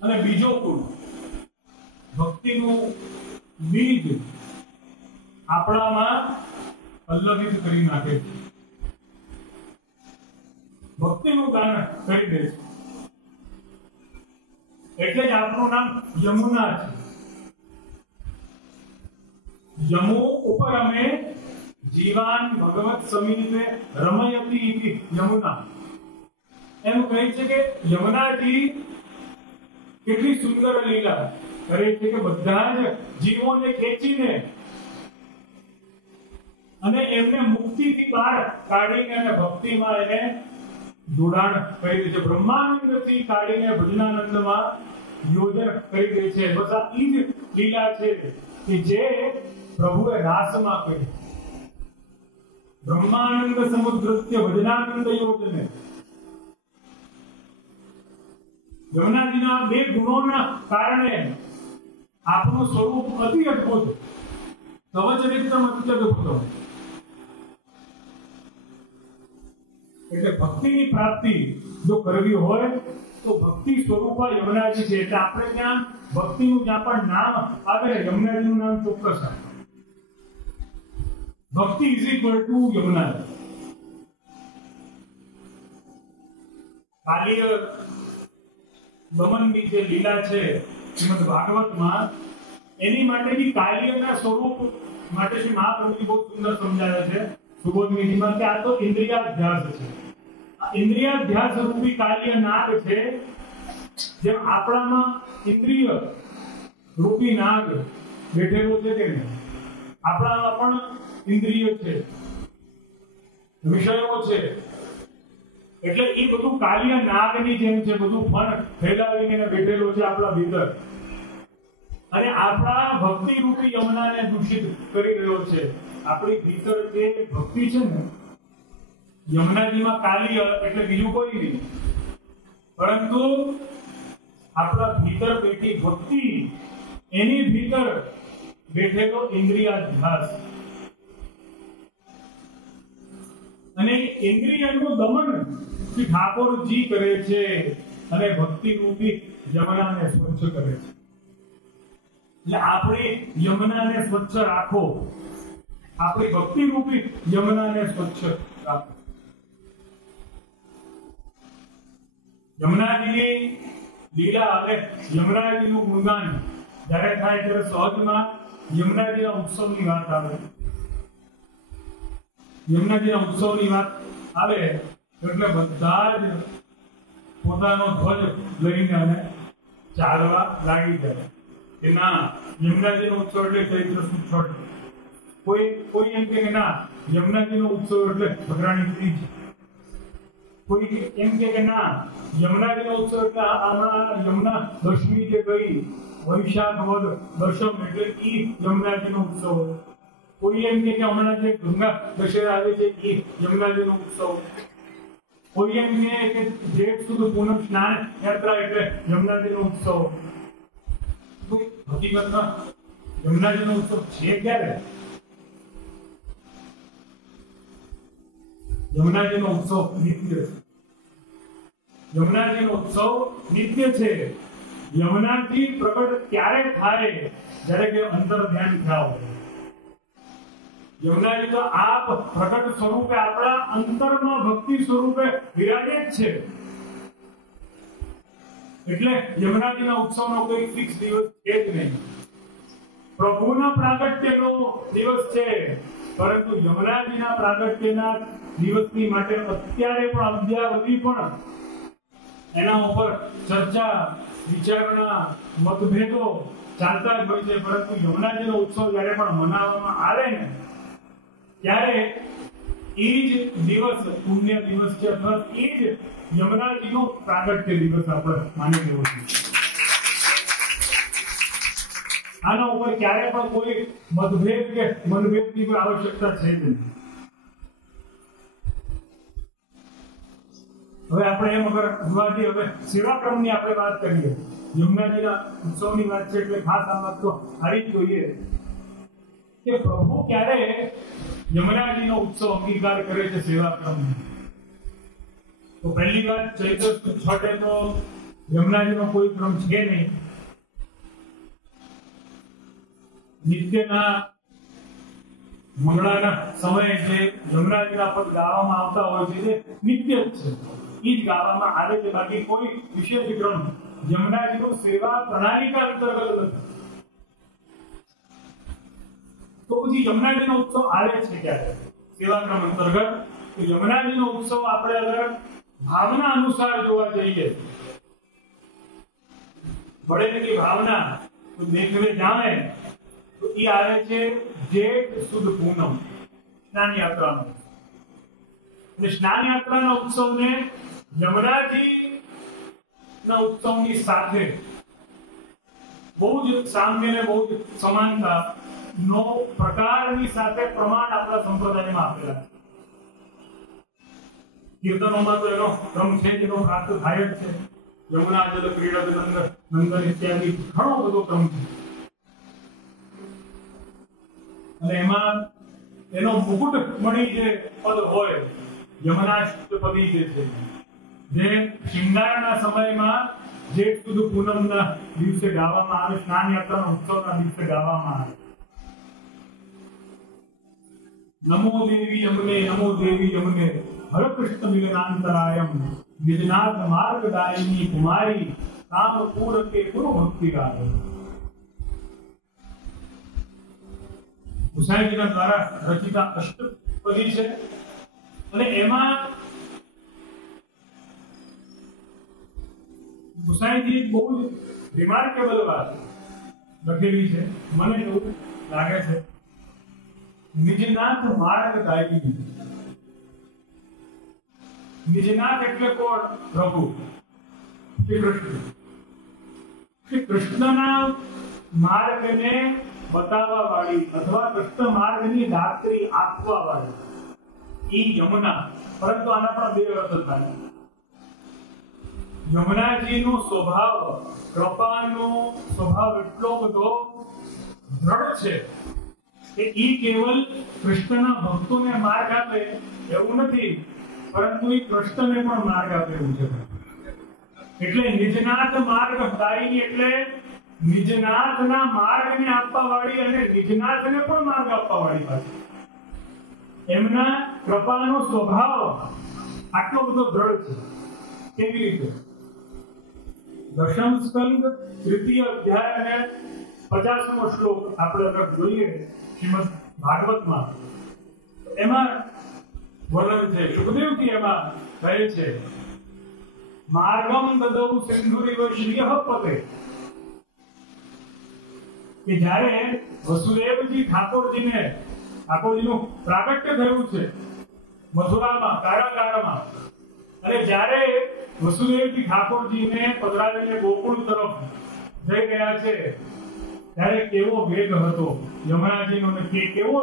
અને બીજો ગુણ, ભક્તિનું બીજ આપણામાં પલ્લવિત કરી નાખે છે, ભક્તિનું ગાન કરી દે છે. એટલે જ આપનું નામ યમુના છે. યમુ ઉપરમે જીવાન ભગવત સમીપે રમયતી ઇતિ યમુના. એમ કહે છે કે યમુનાજી કેટલી સુંદર લીલા કરે છે કે બધા જ જીવોને ખેંચીને અને એમને મુક્તિથી બહાર કાઢીને અને ભક્તિમાં એને જોડાણ કરી દે છે. બ્રહ્માનંદથી કાઢીને ભજનાનંદમાં યોજન કરી દે છે. બસ આ ઈ જ લીલા છે કે જે પ્રભુએ રાસમાં કરી. બ્રહ્માનંદ સમુદ્રસ્ય ભજનાનંદ યોજને. યમુનાજીના બે ગુણોના કારણે આપનું સ્વરૂપ અતિ અદ્ભુત, તવચરિત્રમ અત્યદ્ભુતમ. એટલે ભક્તિની પ્રાપ્તિ જો કરવી હોય તો ભક્તિ સ્વરૂપ યમુનાજી છે. એટલે આપણે ત્યાં ભક્તિનું જ્યાં પણ નામ આવે યમુનાજીનું નામ ચોક્કસ આવે. ભક્તિ ઇઝ ઇક્વલ ટુ યમુનાજી. કાલીય દમનની જે લીલા છે શ્રીમદ ભાગવતમાં, એની માટેની કાલીયના સ્વરૂપ માટે શ્રી મહાપ્રભુજી બહુ સુંદર સમજાવે છે સુબોધનીજીમાં કે આ તો ઇન્દ્રિયાધ્યાસ છે. આ ઇન્દ્રિયાધ્યાસ રૂપી કાલીય નાગ છે. જેમ આપણામાં ઇન્દ્રિય રૂપી નાગ બેઠેલો છે કે નહીં, આપણામાં પણ ઇન્દ્રિય છે, વિષયો છે. એટલે એ બધું કાલિય નાગની જેમ છે, બધું ફન ફેલાવીને બેઠેલો છે આપણા ભીતર. અને આપણા ભક્તિ રૂપી યમુનાને દૂષિત કરી રહ્યો છે. આપણી ભીતર જે ભક્તિ છે ને, યમુનાજીમાં કાલિય એટલે બીજું કોઈ નહીં, પરંતુ આપણા ભીતર બેઠી ભક્તિ, એની ભીતર બેઠેલો ઇન્દ્રિયાધ્યાસ. અને ઇન્દ્રિયનું દમન શ્રી ઠાકોરજી કરે છે અને ભક્તિ રૂપી યમુનાને સ્વચ્છ કરે છે. એટલે આપણે યમુનાને સ્વચ્છ રાખો, આપણી ભક્તિ રૂપી યમુનાને સ્વચ્છ રાખો. યમુનાજીની લીલા અને યમુનાજીનું ગુણગાન જ્યારે થાય ત્યારે સહજમાં યમુનાજીના ઉત્સવની વાત આવે. યમુનાજીના ઉત્સવની વાત આવે એટલે બધા જ પોતાનો ધ્વજ લઈને અને ચાલવા લાગી જાય કે ના, યમુનાજીનો ઉત્સવ એટલે ચૈત્ર સુદ છઠ. કોઈ એમ કે ના, યમુનાજીનો ઉત્સવ એટલે ભદ્રાણી ત્રીજ. કોઈ એમ કે ના યમુનાજીનો ઉત્સવ એટલે આમાં યમુના દશમી જે ગઈ વૈશાખ વદ દશમ એટલે ઈ યમુનાજીનો ઉત્સવ. કોઈ એમ કે હમણાં જે ગંગા દશેરા આવે છે ઈ યમુનાજીનો ઉત્સવ. કોઈ એમ કે જેઠ સુદ પૂનમ સ્નાન યાત્રા એટલે યમુનાજીનો ઉત્સવ. હકીકતમાં યમુનાજીનો ઉત્સવ છે ક્યારે? યમુનાજીનો ઉત્સવ નિત્ય છે. યમુનાજીનો ઉત્સવ નિત્ય છે. યમુનાજી પ્રગટ ત્યારે થાય જ્યારે કે અંતર ધ્યાન થયા હોય. યમુનાજી તો આપ પ્રગટ સ્વરૂપે આપણા અંતરમાં ભક્તિ સ્વરૂપે વિરાજે જ છે. એટલે યમુનાજીના ઉત્સવનો કોઈ ફિક્સ દિવસ છે જ નહીં. પ્રભુના પ્રાગટ્યનો દિવસ છે, પરંતુ યમુનાજીના પ્રાગટ્યના દિવસની માટે અત્યારે પણ અદ્યાવધિ પણ એના ઉપર ચર્ચા વિચારણા મતભેદો ચાલતા જ હોય છે. પરંતુ યમુનાજીનો ઉત્સવ જ્યારે પણ મનાવવામાં આવે ને ત્યારે એ જ દિવસ પુણ્ય દિવસ છે, અથવા એ જ યમુનાજીનો પ્રાગટ્ય દિવસ આપણે માની લેવો જોઈએ. આના ઉપર ક્યારે પણ કોઈ મતભેદ કે મનભેદની કોઈ આવશ્યકતા છે જ નહીં. હવે આપણે એમ અગર જોવાથી હવે સેવાક્રમની આપણે વાત કરીએ. યમુનાજીના ઉત્સવની વાત છે એટલે ખાસ આ વાત તો આવી જ જોઈએ કે પ્રભુ ક્યારે યમુનાજીનો ઉત્સવ અંગીકાર કરે છે સેવાક્રમ. તો પહેલી વાત ચૈત્ર છઠે તો યમુનાજીનો કોઈ ક્રમ છે નહીં. નિત્યના મંગળાના સમયે જે યમુનાજીના પદ ગાવામાં આવતા હોય છે તે નિત્ય જ છે, એ જ ગાવામાં આવે છે. બાકી કોઈ વિશેષ ક્રમ યમુનાજીનું સેવા પ્રણાલિકા અંતર્ગત નથી. તો પછી યમુનાજીનો ઉત્સવ આવે છે ક્યારે સેવાક્રમ અંતર્ગત? તો યમુનાજીનો ઉત્સવ આપણે અગર ભાવના અનુસાર જોવા જઈએ, બળેલી ભાવના તો દેખવે જાણે, તો એ આવે છે જેઠ સુદ પૂનમ સ્નાન યાત્રાનો. અને સ્નાન યાત્રાના ઉત્સવને યમુનાજી ના ઉત્સવની સાથે બહુ જ સામ્ય ને બહુ જ સમાનતા નો પ્રકારની સાથે પ્રમાણ આપણા સંપ્રદાયમાં આપેલા છે. કીર્તનોમાં તો એનો ક્રમ છે જેનો પ્રાપ્ત થાય જ છે. યમુના જલ ક્રીડત નંદન ઇત્યાદિ ઘણો બધો ક્રમ છે. અને એમાં એનો મુકુટ મણી જે પદ હોય યમુનાષ્ટપદી જે છે, જે શિંગારના સમયમાં જેઠ સુદ પૂનમના દિવસે ગાવામાં આવે, સ્નાન યાત્રાના ઉત્સવના દિવસે ગાવામાં આવે. નમો દેવી યમુને નમો દેવી યમુને હર કૃષ્ણ મિલનાંતરાયમ નિજનાથ માર્ગદાયિની કુમારી કામ પૂર કે ગુરુ ભક્તિ ગાય. ગુસાઈજીના દ્વારા રચિતા અષ્ટપદી છે. અને એમાં ગુસાઈજી બહુ રિમાર્કેબલ વાત લખેલી છે, મને એવું લાગે છે. નિજનાથ માર્ગદાયિની. નિજનાથ એટલે કોણ? પ્રભુ શ્રી કૃષ્ણ. શ્રી કૃષ્ણના માર્ગને બતાવવા વાળી અથવા કૃષ્ણ માર્ગની દાત્રી આપવા વાળી ઈ યમુના. પરંતુ આના પણ બે અર્થ થાય. યમુનાજીનો સ્વભાવ, કૃપાનો સ્વભાવ એટલો બધો દ્રઢ છે કે ઈ કેવલ કૃષ્ણના ભક્તોને માર્ગ આપે એવું નથી, પરંતુ ઈ કૃષ્ણને પણ માર્ગ આપે એવું છે. એટલે નિજનાથ માર્ગ દાયિની એટલે નિજનાથના માર્ગને આપવા વાળી અને નિજનાથને પણ માર્ગ આપવા વાળી પાછી. એમના કૃપાનો સ્વભાવ આટલો બધો દ્રઢ છે. કેવી રીતે? દશમ સ્કંદ તૃતીય અધ્યાય અને 50મો શ્લોક આપણે અગર જોઈએ શ્રીમદ ભાગવતમાં, એમાં વર્ણન છે. સુખદેવજી એમાં કહે છે, માર્ગમ દદૌ સિંધુરિવ શ્રીયઃ પતે. કે જ્યારે વસુદેવજી ઠાકોરજીનું પ્રાગટ્ય થયું છે મથુરામાં કારાગારમાં, અને જ્યારે વસુદેવજી ઠાકોરજીને પધરાવીને ગોકુળ તરફ જઈ રહ્યા છે ત્યારે કેવો વેગ હતો યમુનાજીનો ને કેવો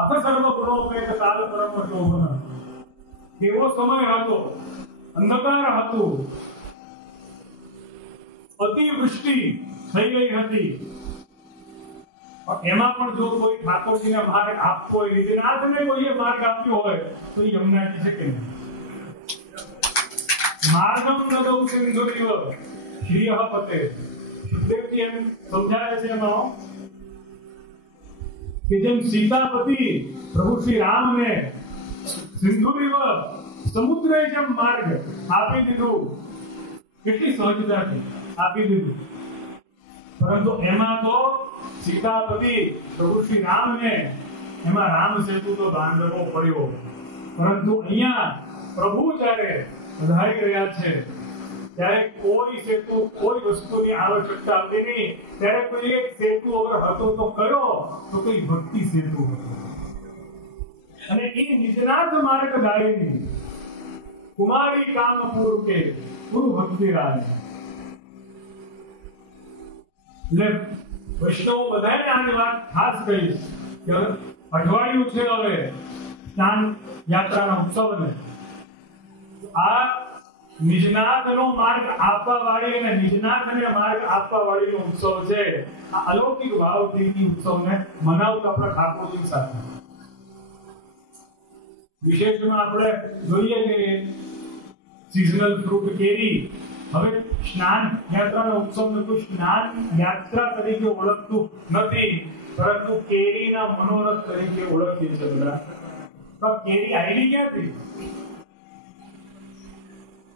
અથ સર્વ ગુણો વેગ કાલ પરમ શોભન, કેવો સમય હતો, અંધકાર હતું, અતિવૃષ્ટિ થઈ ગઈ હતી, એમાં પણ જો કોઈ ઠાકોરજીને માર્ગ આપવો હોય, વિધિનાથને કોઈએ માર્ગ આપ્યો હોય તો એ યમુનાજી છે કે નહીં? માર્ગમ નદૌ સિંધુરિવ શ્રીયઃ પતે. સુખદેવજી એમ સમજાવે છે એમાં કે જેમ સીતાપતિ પ્રભુ શ્રી રામને સિંધુરિવ સમુદ્રે જેમ માર્ગ આપી દીધું, કેટલી સહજતાથી આપી દીધું, પરંતુ એમાં તો સીતાપતિ પ્રભુ શ્રી રામને એમાં રામ સેતુ તો બાંધવો પડ્યો. પરંતુ અહીંયા પ્રભુ જ્યારે પધારી રહ્યા છે ત્યારે કોઈ સેતુ, કોઈ વસ્તુની આવશ્યકતા હતી નહીં. ત્યારે કોઈ એક સેતુ અગર હતો તો કયો? તો કોઈ ભક્તિ સેતુ હતો. અને એ નિજનાથ માર્ગ ગાળીની કુમારી કામપુર કે ગુરુ ભક્તિ રાજ. એટલે વૈષ્ણવ બધાને આની વાત ખાસ કહીશ કે અઠવાડિયું છે હવે સ્નાન યાત્રાના ઉત્સવને. આ નિજનાથનો માર્ગ આપવા વાળી અને નિજનાથને માર્ગ આપવા વાળીનો ઉત્સવ છે. આ અલૌકિક ભાવથી ઉત્સવને મનાવતા આપણા ઠાકોરજી સાથે. વિશેષમાં આપણે જોઈએ કે સિઝનલ ફ્રૂટ કેરી હવે સ્નાન યાત્રાનો ઉત્સવને કોઈ સ્નાન યાત્રા તરીકે ઓળખતું નથી, પરંતુ કેરીના મનોરથ તરીકે ઓળખીએ છીએ બધા. કેરી આવી ક્યાંથી?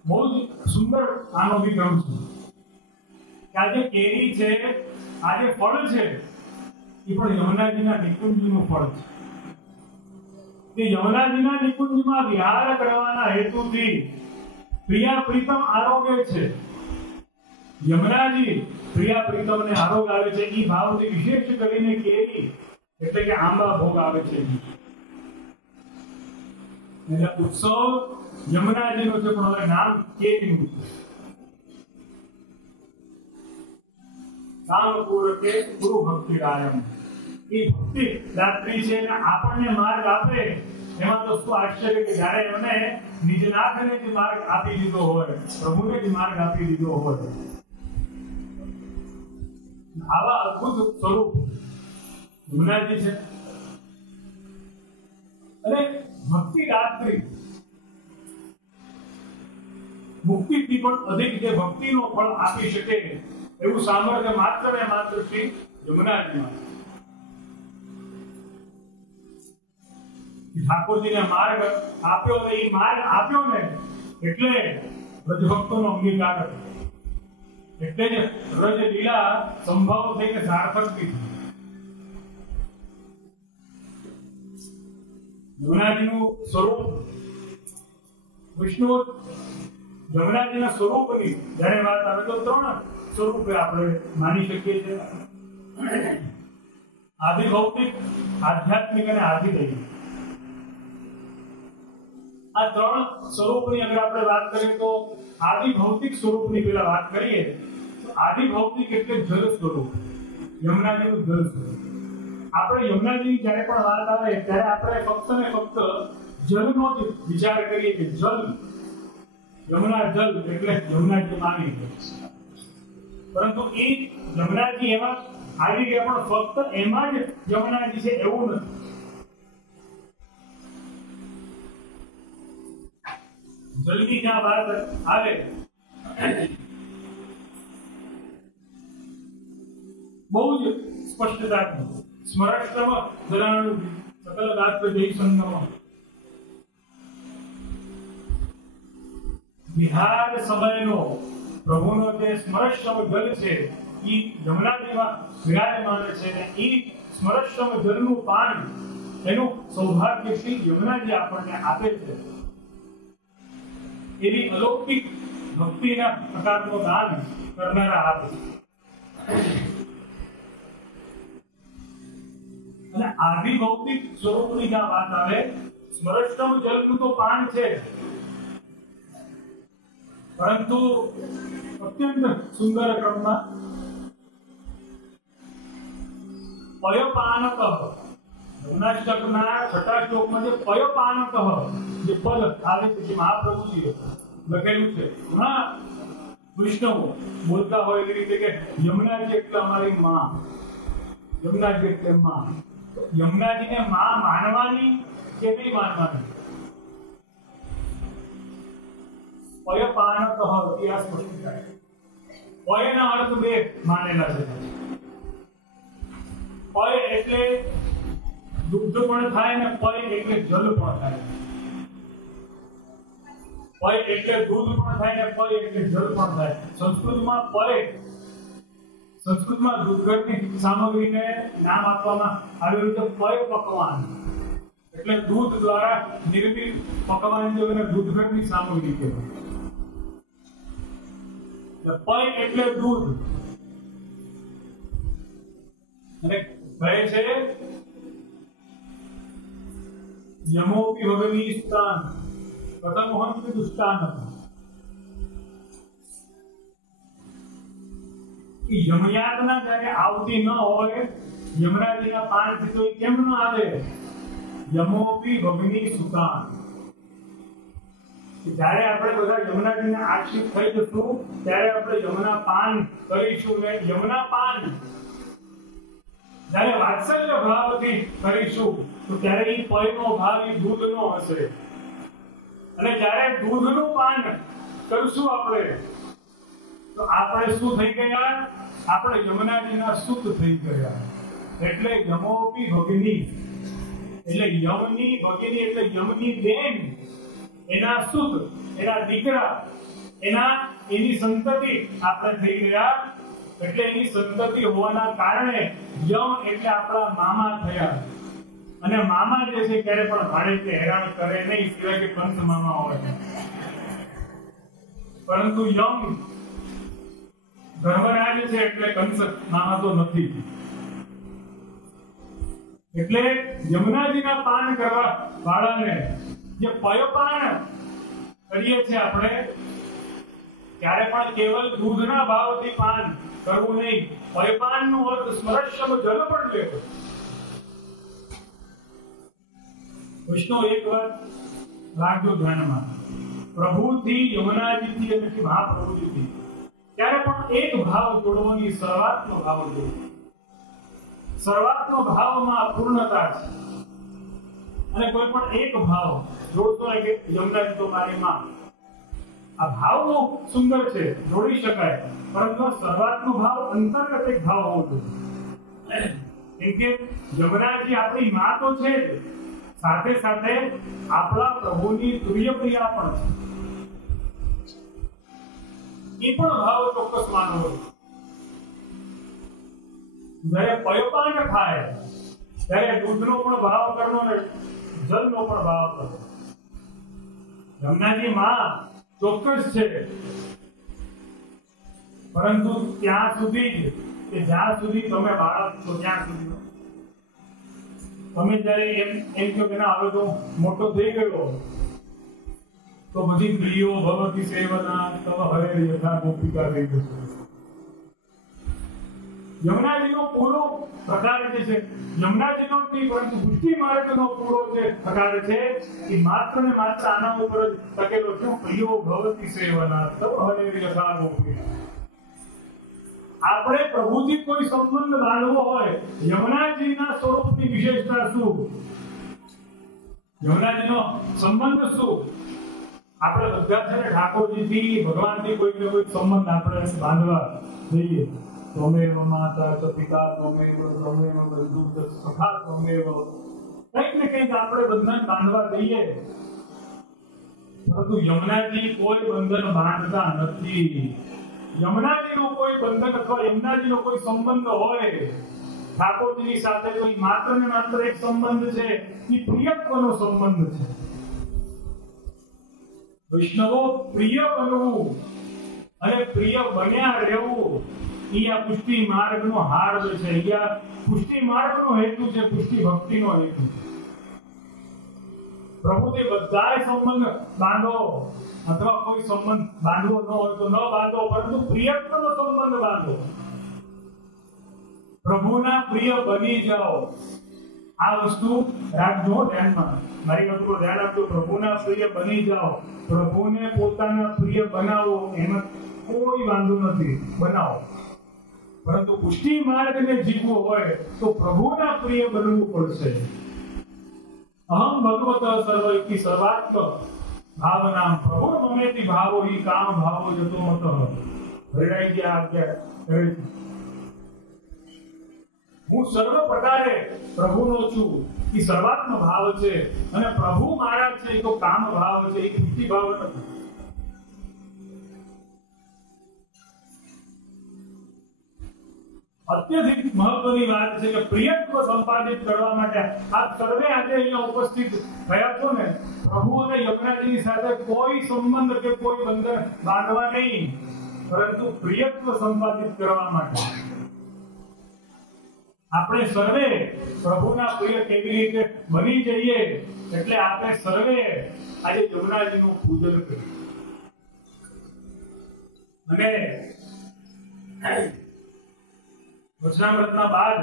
બહુ જ સુંદર આનો વિગમ છે કે આજે કેરી છે, આજે ફળ છે, એ પણ યમુનાજીના નિકુંજનું ફળ છે. કે યમુનાજીના નિકુંજમાં વિહાર કરવાના હેતુથી પ્રિયા પ્રીતમ આરોગ્ય છે. યમુનાજી પ્રિયા પ્રીતમને આરોગ આવે છે. એ ભાવથી વિશેષ કરીને કેરી એટલે કે આંબા ભોગ આવે છે. એટલે ઉત્સવ યમુનાજીનો છે, પણ હવે નામ કેરીનું છે. કામપુર કે ગુરુ ભક્તિ રાયમ. એ ભક્તિ દાત્રી છે અને આપણને માર્ગ આપે. એમાં તો શું આશ્ચર્ય કે જ્યારે એમને નિજનાથને જે માર્ગ આપી દીધો હોય, પ્રભુને જે માર્ગ આપી દીધો હોય, આવા અદ્ભુત સ્વરૂપ યમુનાજી છે. અને ભક્તિ દાત્રી, મુક્તિથી પણ અધિક જે ભક્તિનો ફળ આપી શકે એવું સામર્થ્ય માત્ર ને માત્ર શ્રી યમુનાજીમાં. ઠાકોરજીને માર્ગ આપ્યો, એ માર્ગ આપ્યો ને એટલે વ્રજભક્તોનો અંગીકાર હતો. એટલે જ વ્રજ લીલા સંભવ થઈ કે સાર્થક થઈ. યમુનાજીનું સ્વરૂપ, વિષ્ણુ યમુનાજીના સ્વરૂપની જ્યારે વાત આવે તો ત્રણ સ્વરૂપે આપણે માની શકીએ છીએ: આદિ ભૌતિક, આધ્યાત્મિક અને આધિદૈવિક. આ ત્રણ સ્વરૂપની અગર આપણે વાત કરીએ તો આદિ ભૌતિક સ્વરૂપની પેલા વાત કરીએ તો આદિ ભૌતિક એટલે જલ સ્વરૂપ, યમુનાજીનું જલ સ્વરૂપ. આપણે યમુનાજીની જ્યારે પણ વાત આવે ત્યારે આપણે ફક્ત ને ફક્ત જલનો જ વિચાર કરીએ કે જલ, યમુના જલ એટલે યમુનાજી પાણી. પરંતુ એ યમુનાજી એમાં આવી ગયા, પણ ફક્ત એમાં જ યમુનાજી છે એવું નથી. જલ્દી જ્યાં વાત આવે બહુ જ સ્પષ્ટતાથી સ્મરણસ્તવ જલાણુ સકલ ગાત્ર જય સંગમ. વિહાર સમયનો પ્રભુનો જે સ્મરણસ્તવ જલ છે એ યમુનાજીમાં વિરાજમાન છે. અને એ સ્મરણસ્તવ જલનું પાન, એનું સૌભાગ્ય શ્રી યમુનાજી આપણને આપે છે. એવી અલૌકિક ભક્તિના પ્રકારનો દાન કરનારા આપે. અને આદિ ભૌતિક સ્વરૂપની જ્યાં વાત આવે, સ્મરણસ્તવ જલનું તો પાન છે, પરંતુ અત્યંત સુંદર ક્રમમાં પયપાનક જમનાષ્ટકના 6 શ્લોકમાં જે પયપાનક જે પદ આવે છે જે મહાપ્રભુજીએ લખેલું છે એમાં વૈષ્ણવો બોલતા હોય એવી રીતે કે યમુનાજી એટલે અમારી માં, યમુનાજી એટલે માં. યમુનાજીને માં માનવાની કે નહીં માનવાની? પયપાનક ઇતિહાસ સ્પષ્ટ થાય. પયના અર્થ બે માનેલા છે. પય એટલે દુગ્ધ પણ થાય ને પય એટલે જલ પણ થાય. પય એટલે દૂધ પણ થાય ને પય એટલે જલ પણ થાય. સંસ્કૃતમાં દૂધઘરની સામગ્રીને નામ આપવામાં આવેલું છે પય પકવાન. એટલે દૂધ દ્વારા નિર્મિત પકવાન જો એને દૂધઘરની સામગ્રી કહેવાય. પય એટલે દૂધ. અને કહે છે યમોપી ભગવી સ્થાન કથમોહંતિ દુષ્ટાન. યમયાતના જ્યારે આવતી ન હોય યમરાજીના પાનથી તો કેમ ન આવે? યમોપી ભગવી સુતાન. જ્યારે આપણે બધા યમુનાજીને આશ્રિત થઈ જશું ત્યારે આપણે યમુના પાન કરીશું ને યમુના પાન જ્યારે વાત્સલ્ય ભાવથી કરીશું તો ત્યારે એ પયનો ભાવ એ દૂધનો હશે. અને જ્યારે દૂધનું પાન કરશું આપણે તો આપણે શું થઈ ગયા? આપણે યમુનાજીના સુત થઈ ગયા. એટલે યમોપી ભગિની એટલે યમની ભગિની એટલે યમની બેન, એના સુત, એના દીકરા, એની સંતતિ આપણે થઈ ગયા. એટલે એની સંતતિ હોવાના કારણે યમ એટલે આપણા મામા થયા. અને મામા જે છે ક્યારે પણ ભાડે હેરાન કરે નહીં, સિવાય કે કંસ મામા હોય. પરંતુ યમ ધર્મરાજ છે એટલે કંસ મામા તો નથી. એટલે યમુનાજીના પાન કરવા વાળાને જે પયપાન કરીએ છીએ આપણે ત્યારે પણ કેવલ દૂધના ભાવથી પાન કરવું નહીં. પયપાનનો અર્થ સ્મરશ્યમ જલ પણ લેવો. વૈષ્ણવ એક વાત રાખજો ધ્યાનમાં, પ્રભુથી યમુનાજીથી અને મહાપ્રભુજીથી ત્યારે પણ એક ભાવ જોડવાની, સર્વાત્મ ભાવ જોડવો. સર્વાત્મ ભાવમાં પૂર્ણતા છે. અને કોઈ પણ એક ભાવ જોડતો ને કે યમુનાજી તો મારી માં, આ ભાવ બહુ સુંદર છે, જોડી શકાય. પરંતુ સર્વાત્મ ભાવ અંતર્ગત એક ભાવ હોવો જોઈએ. કેમ કે યમુનાજી આપણી માં તો છે જ, સાથે સાથે આપણા પ્રભુની તુર્ય પ્રિયા પણ છે. એ પણ ભાવ ચોક્કસ માનવો. જ્યારે પયપાન થાય ત્યારે દૂધનો પણ ભાવ કરવો ને જલનો પણ ભાવ કરવો. યમુનાજી માં ચોક્કસ છે, પરંતુ ત્યાં સુધી જ કે જ્યાં સુધી તમે બાળક છો ત્યાં સુધી. તમે જ્યારે એમ કહો કે ના હવે તો મોટો થઈ ગયો તો બધી પ્રિયો ભગવતી સેવના તવ હરે યથા ગોપિકા થઈ જશે. યમુનાજીનો પૂરો પ્રકાર જે છે, યમુનાજીનો નહીં પરંતુ પુષ્ટિ માર્ગનો પૂરો જે પ્રકાર છે એ માત્ર ને માત્ર આના ઉપર જ ટકેલો છે. પ્રિયો ભગવતી સેવના તવ હરે યથા ગોપિકા. આપણે પ્રભુથી કોઈ સંબંધ બાંધવો હોય, યમુનાજીના સ્વરૂપની વિશેષતા શું? યમુનાજીનો સંબંધ શું? આપણે બધા છે ને ઠાકોરજીથી ભગવાનથી કોઈ ને કોઈ સંબંધ આપણે બાંધવા જઈએ. ત્વમેવ માતા ચ પિતા ત્વમેવ બંધુ સખા ત્વમેવ, કંઈક ને કંઈક આપણે બંધન બાંધવા જઈએ. પરંતુ યમુનાજી કોઈ બંધન બાંધતા નથી. યમુનાજીનો કોઈ બંધન અથવા યમુનાજીનો કોઈ સંબંધ હોય ઠાકોરજીની સાથે તો માત્ર ને માત્ર એક સંબંધ છે, એ પ્રિયત્વનો સંબંધ છે. વૈષ્ણવો પ્રિય બનવું અને પ્રિય બન્યા રહેવું એ આ પુષ્ટિ માર્ગનો હાર્દ છે. અહીંયા પુષ્ટિ માર્ગનો હેતુ છે, પુષ્ટિ ભક્તિનો હેતુ છે. પ્રભુથી બધાય સંબંધ બાંધો, અથવા કોઈ સંબંધ બાંધવો ન હોય તો ન બાંધો, પરંતુ પ્રિયત્વનો સંબંધ બાંધો. પ્રભુના પ્રિય બની જાઓ. આ વસ્તુ રાખજો ધ્યાનમાં. મારી વાત પર ધ્યાન આપજો. પ્રભુના પ્રિય બની જાઓ. પ્રભુને પોતાના પ્રિય બનાવો, એમાં કોઈ વાંધો નથી, બનાવો. પરંતુ પુષ્ટિ માર્ગને જીવવો હોય તો પ્રભુના પ્રિય બનવું પડશે. અહમ ભગવત સર્વૈકી સર્વાત્મ ભાવનામ પ્રભુ મમેતિ ભાવો ઈ કામ ભાવો જતો મત હરિરાય ગયા આજ્ઞા કરે છે. હું સર્વ પ્રકારે પ્રભુનો છું, એ સર્વાત્મ ભાવ છે, અને પ્રભુ મારા છે એ તો કામ ભાવ છે, એ પુષ્ટિ ભાવ નથી. અત્યધિક મહત્વની વાત છે કે પ્રિયત્વ સંપાદિત કરવા માટે આપ સર્વે આજે અહીંયા ઉપસ્થિત થયા છો ને, પ્રભુ અને યમરાજની સાથે કોઈ સંબંધ કે કોઈ બંધન બાંધવા નહીં, પરંતુ પ્રિયત્વ સંપાદિત કરવા માટે. આપણે સર્વે પ્રભુના પ્રિય કેવી રીતે બની જઈએ, એટલે આપણે સર્વે આજે યમરાજનું પૂજન કરીએ. અને વચનામૃતના બાદ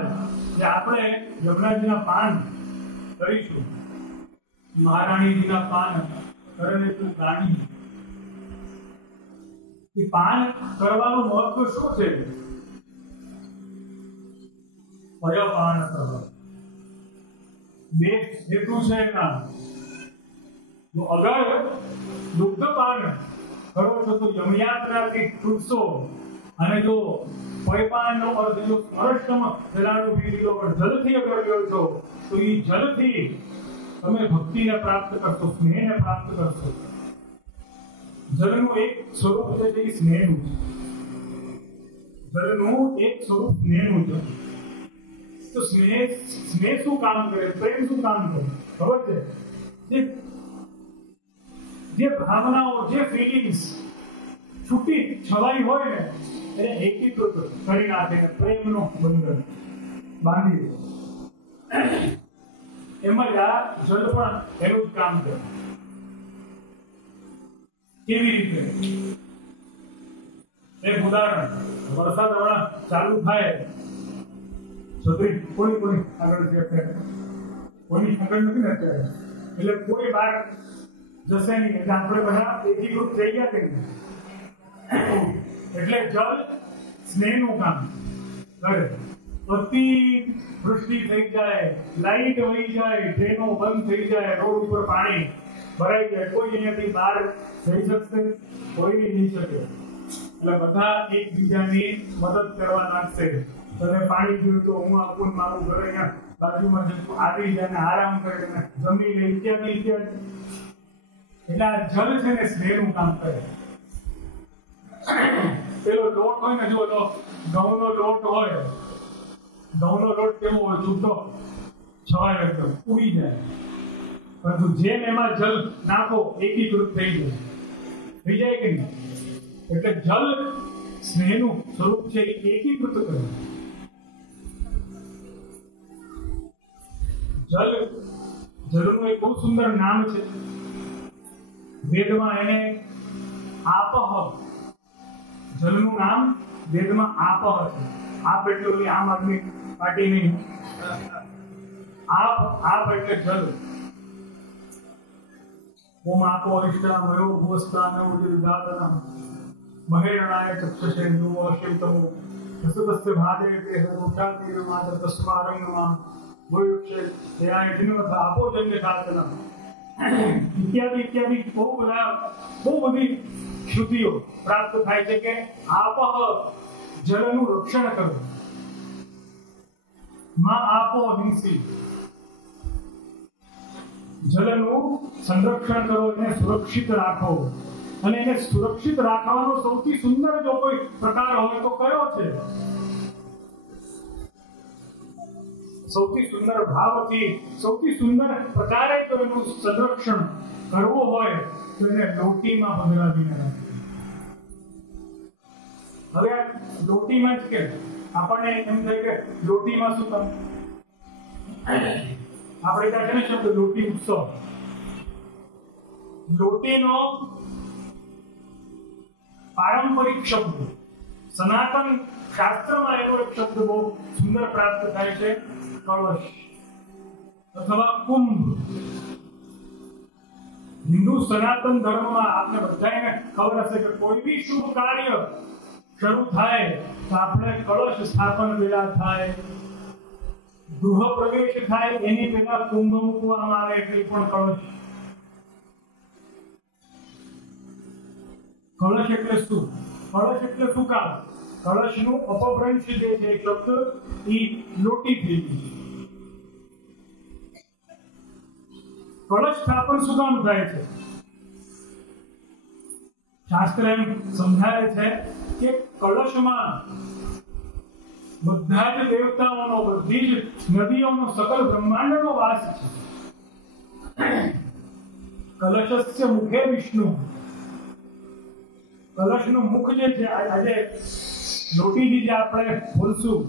જે આપણે યમરાજના પાન કરીશું, મહારાણીજીના પાન કરેલું ગાણી, એ પાન કરવાનું મહત્વ શું છે? પયપાન બે હેતુ છે એના. જો અગર દુગ્ધપાન કરો છો તો યમયાત્રાથી છૂટશો, અને જો પયપાનનો અર્થ જો સ્મરષ્ટમ જલાનું પીધો પણ જલથી અગર લ્યો છો તો એ જલથી તમે ભક્તિને પ્રાપ્ત કરશો, સ્નેહને પ્રાપ્ત કરશો. જલનું એક સ્વરૂપ છે એ સ્નેહનું છે. જલનું એક સ્વરૂપ સ્નેહનું છે. તો સ્નેહ શું કામ કરે? પ્રેમ શું કામ કરે? ખબર છે? જે ભાવનાઓ, જે ફિલિંગ્સ છૂટી છવાઈ હોય ને, એને એકીકૃત કરી નાખે, પ્રેમનો બંધન બાંધી દે. એમાં આ જલ પણ એનું જ કામ કરે. કેવી રીતે? એક ઉદાહરણ. વરસાદ હમણાં ચાલુ થાય, છત્રી કોઈ આગળ છે, કોઈની આગળ નથી ને અત્યારે, એટલે કોઈ બહાર જશે નહીં, એટલે આપણે બધા એકીકૃત થઈ ગયા કે નહીં. એટલે જલ સ્નેહનું કામ કરે. અતિ વૃષ્ટિ થઈ જાય, લાઈટ વહી જાય, ટ્રેનો બંધ થઈ જાય, રોડ ઉપર પાણી ભરાઈ જાય, કોઈ અહીંયાથી બહાર જઈ શકશે? કોઈ નહીં જઈ શકે. એટલે બધા એકબીજાની મદદ કરવા લાગશે. તને પાણી જોયું તો હું આપું, મારું ઘર અહીંયા બાજુમાં છે, આવી જાય, આરામ કરે, જમી લે, ઇત્યાદિ ઇત્યાદિ. એટલે આ જલ છે ને સ્નેહનું કામ કરે. પેલો લોટ હોય ને, જો ઘઉંનો લોટ હોય, ઘઉંનો લોટ કેવો હોય? છૂટો છવાય, એકદમ ઉડી જાય. પરંતુ જેમ એમાં જલ નાખો, એકીકૃત થઈ જાય કે નહીં? એટલે જલ સ્નેહનું સ્વરૂપ છે, એકીકૃત કરે. જલનું એક બહુ સુંદર નામ છે. વેદમાં એને આપહ, જલનું નામ વેદમાં આપહ છે. આપ એટલે ઓલી આમ આદમી પાર્ટી નહીં, આપ એટલે જલ. ઓમ આપો અરિષ્ટા મયો ભુવસ્તા નવ વિધાતના મહેરણાય ચક્ષસે નુવો શિવતમો હસતસ્ય ભાદે તે રોષાતી નમાદ તસ્મારંગમાં ભોયુક્ષે ધ્યાય દિનવત આપો જન્ય સાધના ઇત્યાદિ ઇત્યાદિ. બહુ બધી શ્રુતિઓ પ્રાપ્ત થાય છે કે આપહ જલનું રક્ષણ કરો, માં આપો હિંસી. જલનું સંરક્ષણ કરો, એને સુરક્ષિત રાખો. અને એને સુરક્ષિત રાખવાનો સૌથી સુંદર જો કોઈ પ્રકાર હોય તો કયો છે? સૌથી સુંદર ભાવથી, સૌથી સુંદર પ્રકારે જો એનું સંરક્ષણ કરવું હોય તો એને લોટીમાં પધરાવીને રાખો. હવે લોટીમાં જ કે આપણને એમ થાય કે લોટીમાં શું કામ? આપણે ત્યાં છે ને શબ્દ લોટી ઉત્સવ, લોટીનો પારંપરિક શબ્દ સનાતન શાસ્ત્રમાં એનો એક શબ્દ બહુ સુંદર પ્રાપ્ત થાય છે, કળશ અથવા કુંભ. હિન્દુ સનાતન ધર્મમાં આપને બધાને ખબર હશે કે કોઈ બી શુભ કાર્ય શરૂ થાય તો આપણે કળશ સ્થાપન પેલા થાય, ગૃહ પ્રવેશ થાય એની પેલા કુંભ મૂકવામાં આવે એટલે પણ કળશ. કળશ એટલે શું? કળશ એટલે શું કામ? કળશનું અપભ્રંશ જે છે શબ્દ એ લોટી થઈ ગઈ. કળશ સ્થાપન શું કામ થાય છે? શાસ્ત્ર એમ સમજાવે છે કે કળશમાં બધા જ દેવતાઓનો, બધી જ નદીઓનો, સકલ બ્રહ્માંડનો વાસ છે. કલશસ્ય મુખે વિષ્ણુ. કલશનું મુખ જે છે, આજે લોટીજી જે આપણે બોલશું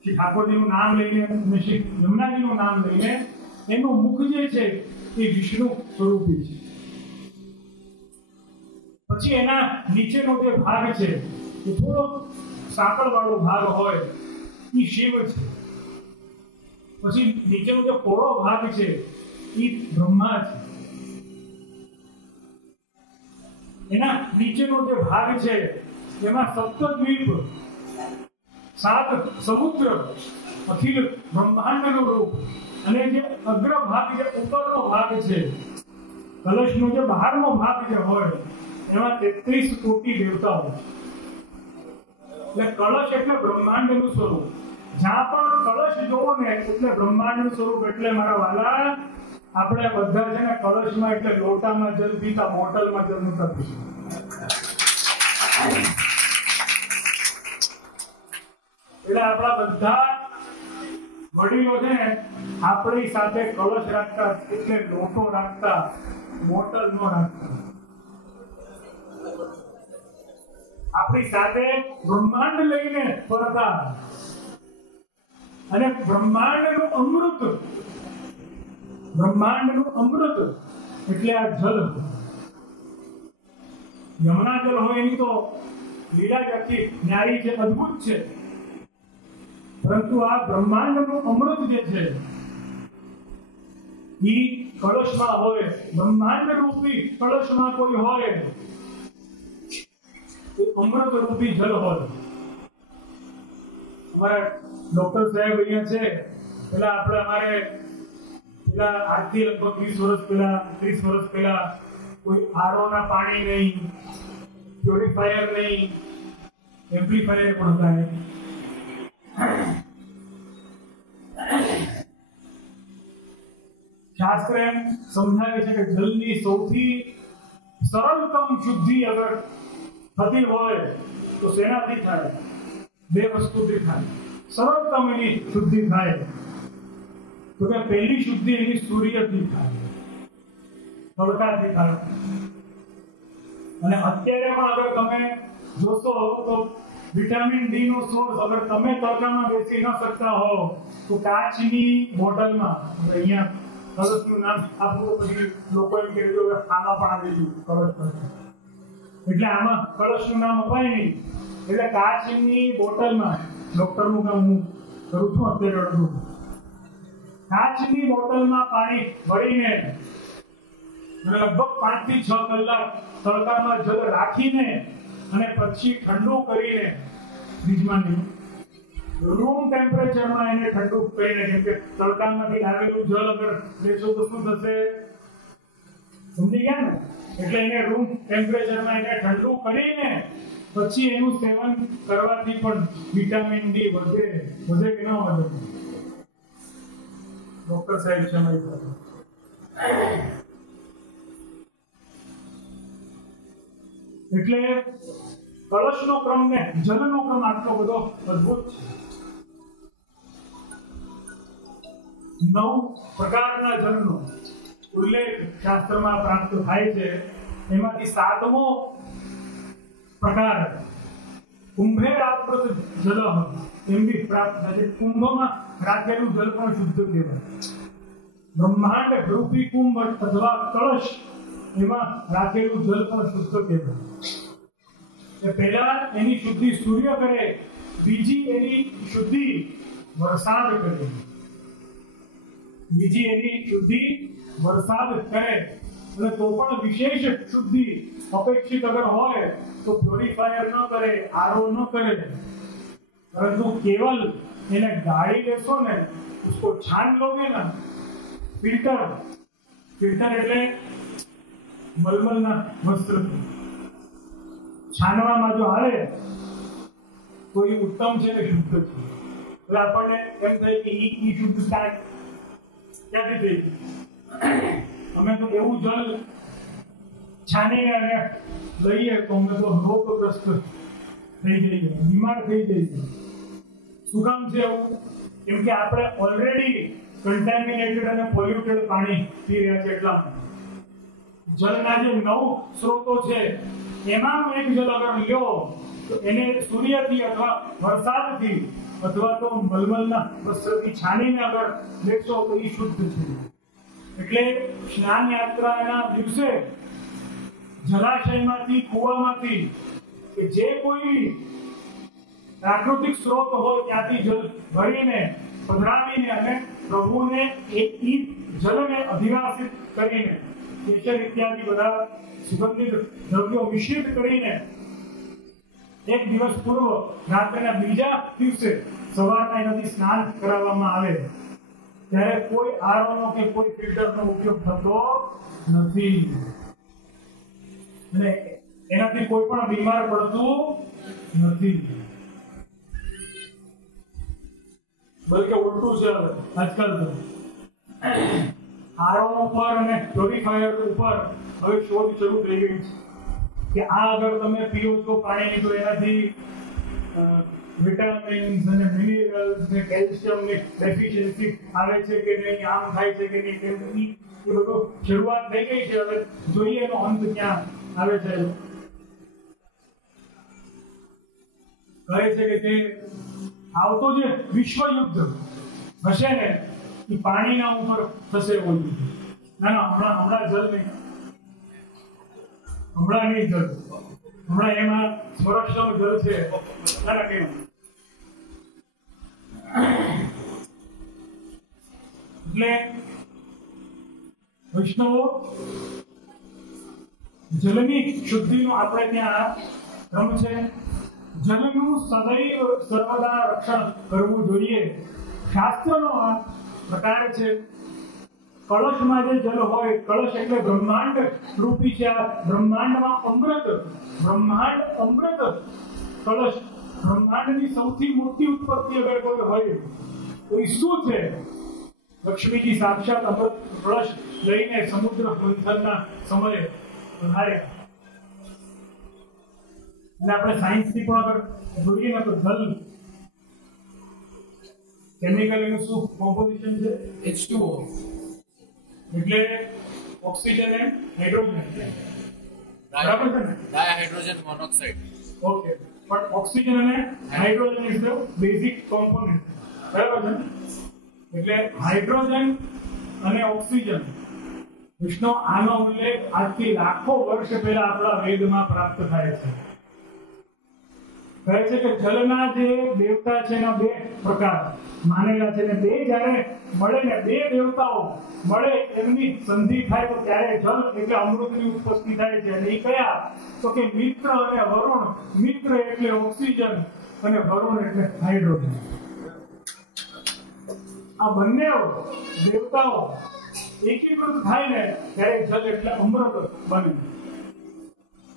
શ્રી ઠાકોરજીનું નામ લઈને અને શ્રી યમુનાજીનું નામ લઈને, એનું મુખ જે છે એ વિષ્ણુ સ્વરૂપી છે. પછી એના નીચેનો જે ભાગ છે એ થોડો સાંકળ વાળો ભાગ હોય એ શિવ છે. પછી નીચેનો જે પોળો ભાગ છે એ બ્રહ્મા છે. એના નીચેનો જે ભાગ છે એમાં સપ્તદ્વીપ, 7 સમુદ્ર, અખિલ બ્રહ્માંડનું રૂપ, અને જે અગ્ર ભાગ, જે ઉપરનો ભાગ છે, કલશનો જે બહારનો ભાગ જે હોય એમાં 33 કોટી દેવતાઓ. એટલે કળશ એટલે બ્રહ્માંડનું સ્વરૂપ. જ્યાં પણ કળશ જોવો ને એટલે બ્રહ્માંડનું સ્વરૂપ. એટલે મારા વાલા, આપણે બધા છે ને કળશમાં એટલે લોટામાં જલ પીતા, બોટલમાં જલ નતા પીતા. એટલે આપણા બધા વડીલો છે ને આપણી સાથે કળશ રાખતા, એટલે લોટો રાખતા, બોટલ નો રાખતા. આપણી સાથે બ્રહ્માંડ લઈને ફરતા, અને બ્રહ્માંડનું અમૃત એટલે આ જલ. યમુના જલ હોય એની તો લીલા જ આખી ન્યારી છે, અદ્ભુત છે. પરંતુ આ બ્રહ્માંડનું અમૃત જે છે એ કળશમાં હોય. બ્રહ્માંડ રૂપી કળશમાં કોઈ હોય તો અમૃત રૂપી જલ હોય. અમારા ડોક્ટર સાહેબ અહીંયા છે, પેલા આપણે અમારે પેલા આજથી લગભગ 30 વર્ષ પહેલા કોઈ આરઓ ના પાણી નહીં, પ્યોરિફાયર નહીં, એમ્પ્લીફાયર પણ હતા. શાસ્ત્ર એમ સમજાવે છે કે જલની સૌથી સરળતમ શુદ્ધિ અગર થતી હોય તો શેનાથી થાય? 2 વસ્તુથી થાય. સરળતમ એની શુદ્ધિ થાય તો કે પહેલી શુદ્ધિ એની સૂર્યથી થાય, તડકાથી થાય. અને અત્યારે પણ અગર તમે જોશો તો વિટામિન ડી નો સોર્સ અગર તમે તડકામાં બેસી ન શકતા હો તો કાચની બોટલમાં, અહીંયા કળશનું નામ આપવું, પછી લોકો એમ કહે છે આમાં પણ આવી ગયું કળશ, એટલે આમાં કળશનું નામ અપાય નહીં. એટલે કાચની બોટલમાં, ડોક્ટરનું કામ હું કરું છું અત્યારે અડધું, કાચની બોટલમાં પાણી ભરીને લગભગ 5 થી 6 કલાક તડકામાં જલ રાખીને અને પછી ઠંડુ કરીને ફ્રીજમાં રૂમ ટેમ્પરેચરમાં એને ઠંડુ કરીને, કેમ કે તડકામાંથી આવેલું જલ અગર લેશો તો શું થશે? સમજી ગયા ને? એટલે એને રૂમ ટેમ્પરેચરમાં એને ઠંડુ કરીને પછી એનું સેવન કરવાથી પણ વિટામિન ડી વધે કે ન વધે? ડોક્ટર સાહેબ છે મારી સાથે. એટલે કળશનો ક્રમ ને જલનો ક્રમ આટલો બધો અદ્ભુત છે. 9 પ્રકારના જલનો ઉલ્લેખ શાસ્ત્રમાં પ્રાપ્ત થાય છે. એમાંથી 7મો પ્રકાર કુંભે આપ્ત જલ એમ બી પ્રાપ્ત થાય છે. કુંભમાં રાખેલું જલ પણ શુદ્ધ કહેવાય. બ્રહ્માંડ રૂપી કુંભ અથવા કળશ એમાં રાખેલું જળ પણ શુદ્ધ કહેવાય. પહેલા એની શુદ્ધિ સૂર્ય કરે, બીજી એની શુદ્ધિ વરસાદ કરે. બીજી એની શુદ્ધિ વરસાદ કરે, અને તો પણ વિશેષ શુદ્ધિ અપેક્ષિત અગર હોય તો પ્યોરિફાયર ન કરે, આરઓ ન કરે, परंतु केवल એને ગાળી લેશો ને, उसको छान लोगे ना, फिल्टर એટલે મલમલના વસ્ત્ર છાનવામાં જો આવે તો એ ઉત્તમ છે ને શુદ્ધ છે. એટલે આપણને એમ થાય કે ઈ શુદ્ધતા ક્યાંથી થઈ? અમે તો એવું જળ છાનીને લઈએ તો અમે તો રોગગ્રસ્ત થઈ જઈએ, બીમાર થઈ જઈએ. શું કામ છે એવું? કેમ કે આપણે ઓલરેડી કન્ટામિનેટેડ અને પોલ્યુટેડ પાણી પી રહ્યા છે. એટલા જળના જે 9 સ્ત્રોતો છે એમાં એક જળ અગર લ્યો તો એને સૂર્યથી અથવા વરસાદથી અથવા તો મલમલના વસ્ત્રથી છાનીને અગર લેશો તો એ શુદ્ધ છે. એટલે સ્નાન યાત્રાના દિવસે જલાશયમાંથી, કૂવામાંથી કે જે કોઈ પ્રાકૃતિક સ્ત્રોત હોય ત્યાંથી જળ ભરીને પધરાવીને અને પ્રભુને એક જળને અધિવાસિત કરીને કેસર ઇત્યાદિ બધા સુગંધિત દ્રવ્યો મિશ્રિત કરીને એક દિવસ પૂર્વ રાત્રિના બીજા દિવસે સવારના એનાથી સ્નાન કરાવવામાં આવે ત્યારે કોઈ આરઓનો કે કોઈ ફિલ્ટરનો ઉપયોગ થતો નથી, અને એનાથી કોઈ પણ બીમાર પડતું નથી. બલકે ઉલટું છે. આજકાલ તો આરઓ ઉપર અને પ્યોરિફાયર ઉપર હવે શોધ શરૂ થઈ ગઈ છે કે આ અગર તમે પીઓ છો પાણી તો એનાથી વિટામિન્સ અને મિનરલ્સ ને કેલ્શિયમની ડેફિશિયન્સી આવે છે કે નહીં, આમ થાય છે કે નહીં, એ બધું શરૂઆત થઈ ગઈ છે. હવે જોઈએ એનો અંત ક્યાં આવે છે. કહે છે કે તે આવતો જે વિશ્વ યુદ્ધ હશે ને એ પાણીના ઉપર થશે. એવું ના હમણાં જલ નહીં, હમણાં નહીં જલ, હમણાં એમાં સ્વરક્ષણ જલ છે. ના કેમ એટલે વૈષ્ણવો જલની શુદ્ધિનો આપણે ત્યાં ક્રમ છે. જલનું સદૈવ સર્વદા રક્ષણ કરવું જોઈએ. શાસ્ત્રનો આ પ્રકાર છે. કળશમાં જે જલ હોય, કળશ એટલે બ્રહ્માંડ રૂપી છે. આ બ્રહ્માંડમાં અમૃત, બ્રહ્માંડ અમૃત કળશ, બ્રહ્માંડની સૌથી મોટી ઉત્પત્તિ અગર કોઈ હોય તો એ શું છે? લક્ષ્મીજી સાક્ષાત અમૃત કળશ લઈને સમુદ્ર મંથનના સમયે પધારે. અને આપણે સાયન્સથી પણ અગર જોઈએ ને તો જલ કેમિકલ એનું શું કોમ્પોઝિશન છે? H2O. એટલે ઓક્સિજન અને હાઇડ્રોજન. બરાબર છે ને? Dihydrogen monoxide. ઓકે, પણ ઓક્સિજન અને hydrogen is the basic component. બરાબર છે? એટલે હાઇડ્રોજન અને ઓક્સિજન વિષ્ણુ આનો ઉલ્લેખ આજથી લાખો વર્ષ પહેલા આપણા વેદમાં પ્રાપ્ત થાય છે. કહે છે કે જલના જે દેવતા છે એના 2 પ્રકાર માનેલા છે, ને બે જ્યારે મળે ને 2 દેવતાઓ મળે એમની સંધિ થાય તો ત્યારે જલ એટલે અમૃતની ઉત્પત્તિ થાય છે. અને એ કયા? તો કે મિત્ર અને વરુણ. મિત્ર એટલે ઓક્સિજન અને વરુણ એટલે હાઇડ્રોજન. આ બંને દેવતાઓ એકીકૃત થાય ને ત્યારે જલ એટલે અમૃત બને.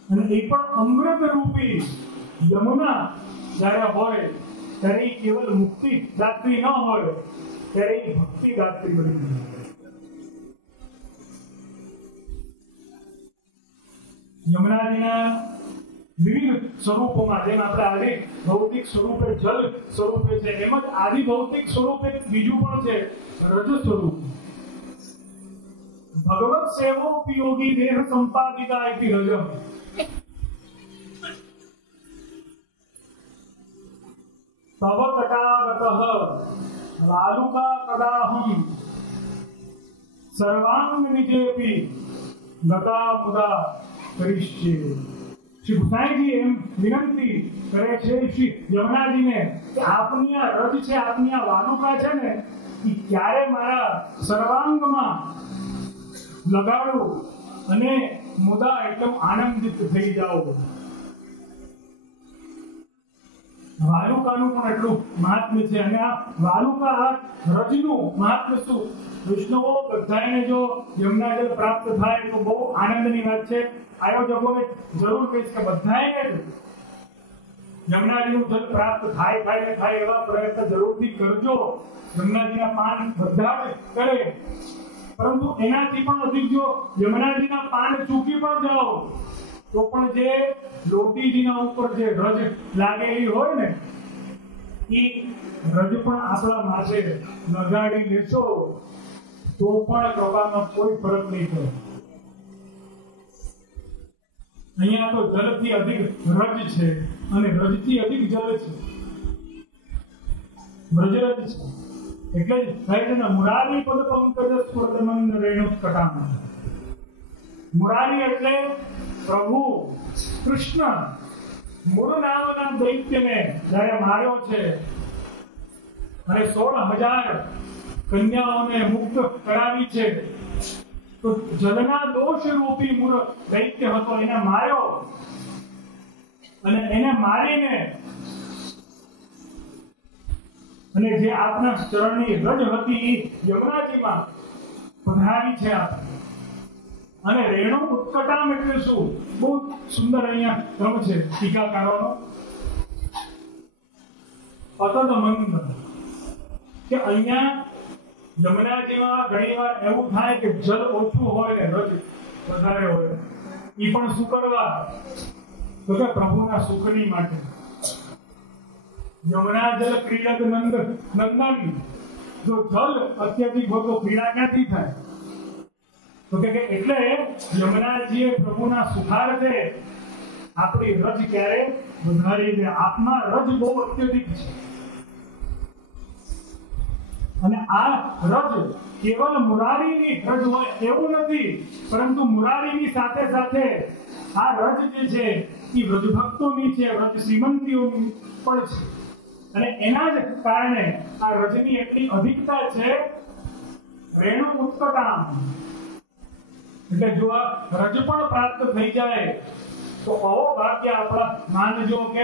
અને એ પણ અમૃત રૂપી યમુના જ્યારે હોય ત્યારે એ કેવલ મુક્તિ દાત્રી ન હોય, ત્યારે એ ભક્તિ દાત્રી બની જાય. યમુનાજીના વિવિધ સ્વરૂપોમાં જેમ આપણે આદિ ભૌતિક સ્વરૂપે જલ સ્વરૂપે છે, એમ જ આદિ ભૌતિક સ્વરૂપે બીજું પણ છે, રજ સ્વરૂપ. ભગવત સેવોપયોગી દેહ સંપાદિકા ઇતિ રજઃ. तव तटागतः लालुका कदाहं सर्वांग निजेपि ગતા મુદા કરીશ છે. શ્રી ગુસાઈજી એમ વિનંતી કરે છે શ્રી યમુનાજીને કે આપની આ રથ છે, આપની આ વાલુકા છે ને, એ ક્યારે મારા સર્વાંગમાં લગાડું અને મુદા એકદમ આનંદિત થઈ જાઓ. વાલુકાનું પણ એટલું મહાત્મ્ય છે. અને આ વાલુકા આ રજનું મહાત્મ્ય શું? વિષ્ણુઓ બધાને જો યમુનાજળ પ્રાપ્ત થાય તો બહુ આનંદની વાત છે. આયોજકોને જરૂર કહીશ કે બધાને યમુનાજીનું જલ પ્રાપ્ત થાય એવા પ્રયત્ન જરૂરથી કરજો. યમુનાજીના પાન બધા જ કરે, પરંતુ એનાથી પણ અધિક જો યમુનાજીના પાન ચૂકી પણ જાઓ તો પણ જે લોટીજીના ઉપર જે રજ લાગેલી હોય ને, એ રજ પણ આપણા માથે લગાડી લેશો તો પણ કૃપામાં કોઈ ફરક નહીં પડે. અહીંયા તો જલથી અધિક રજ છે અને રજથી અધિક જલ છે, વ્રજરજ છે. એટલે જ કહે છે ને, મુરારી પદ પંકજ સ્ફુરદમંદ રેણુકટામ. મુરારી એટલે પ્રભુ કૃષ્ણ મૂળ નામના દૈત્યને જ્યારે માર્યો છે અને 16,000 કન્યાઓને મુક્ત કરાવી છે, તો જલના દોષ રૂપી મૂળ દૈત્ય હતો, એને માર્યો અને એને મારીને અને જે આપના ચરણની રજ હતી યમુનાજીમાં પધરાવી છે આપણે. અને રેણુ ઉત્કટામ એટલે શું? બહુ સુંદર અહીંયા ક્રમ છે ટીકાકારોનો. અતદ મંદ કે અહીંયા યમુનાજીમાં ઘણીવાર એવું થાય કે જલ ઓછું હોય ને રજ વધારે હોય. એ પણ શું કરવા? તો કે પ્રભુના સુખની માટે. યમુના જલ ક્રીડક નંદન. જો જલ અત્યધિક હોય તો ક્રીડા ક્યાંથી થાય? તો કે એટલે યમુનાજીએ પ્રભુના સુખાર્થે આપણી રજ ક્યારે વધારી દે. આપમાં રજ બહુ અત્યધિક છે અને આ રજ કેવલ મુરારીની રજ હોય એવું નથી, પરંતુ મુરારીની સાથે સાથે આ રજ જે છે એ વ્રજ ભક્તોની છે, વ્રજ શ્રીમંતીઓની પણ છે. અને એના જ કારણે આ રજની એટલી અધિકતા છે. રેણુ ઉત્કટામ એટલે જો આ રજ પણ પ્રાપ્ત થઈ જાય તો આવો ભાગ્ય આપણા માનજો કે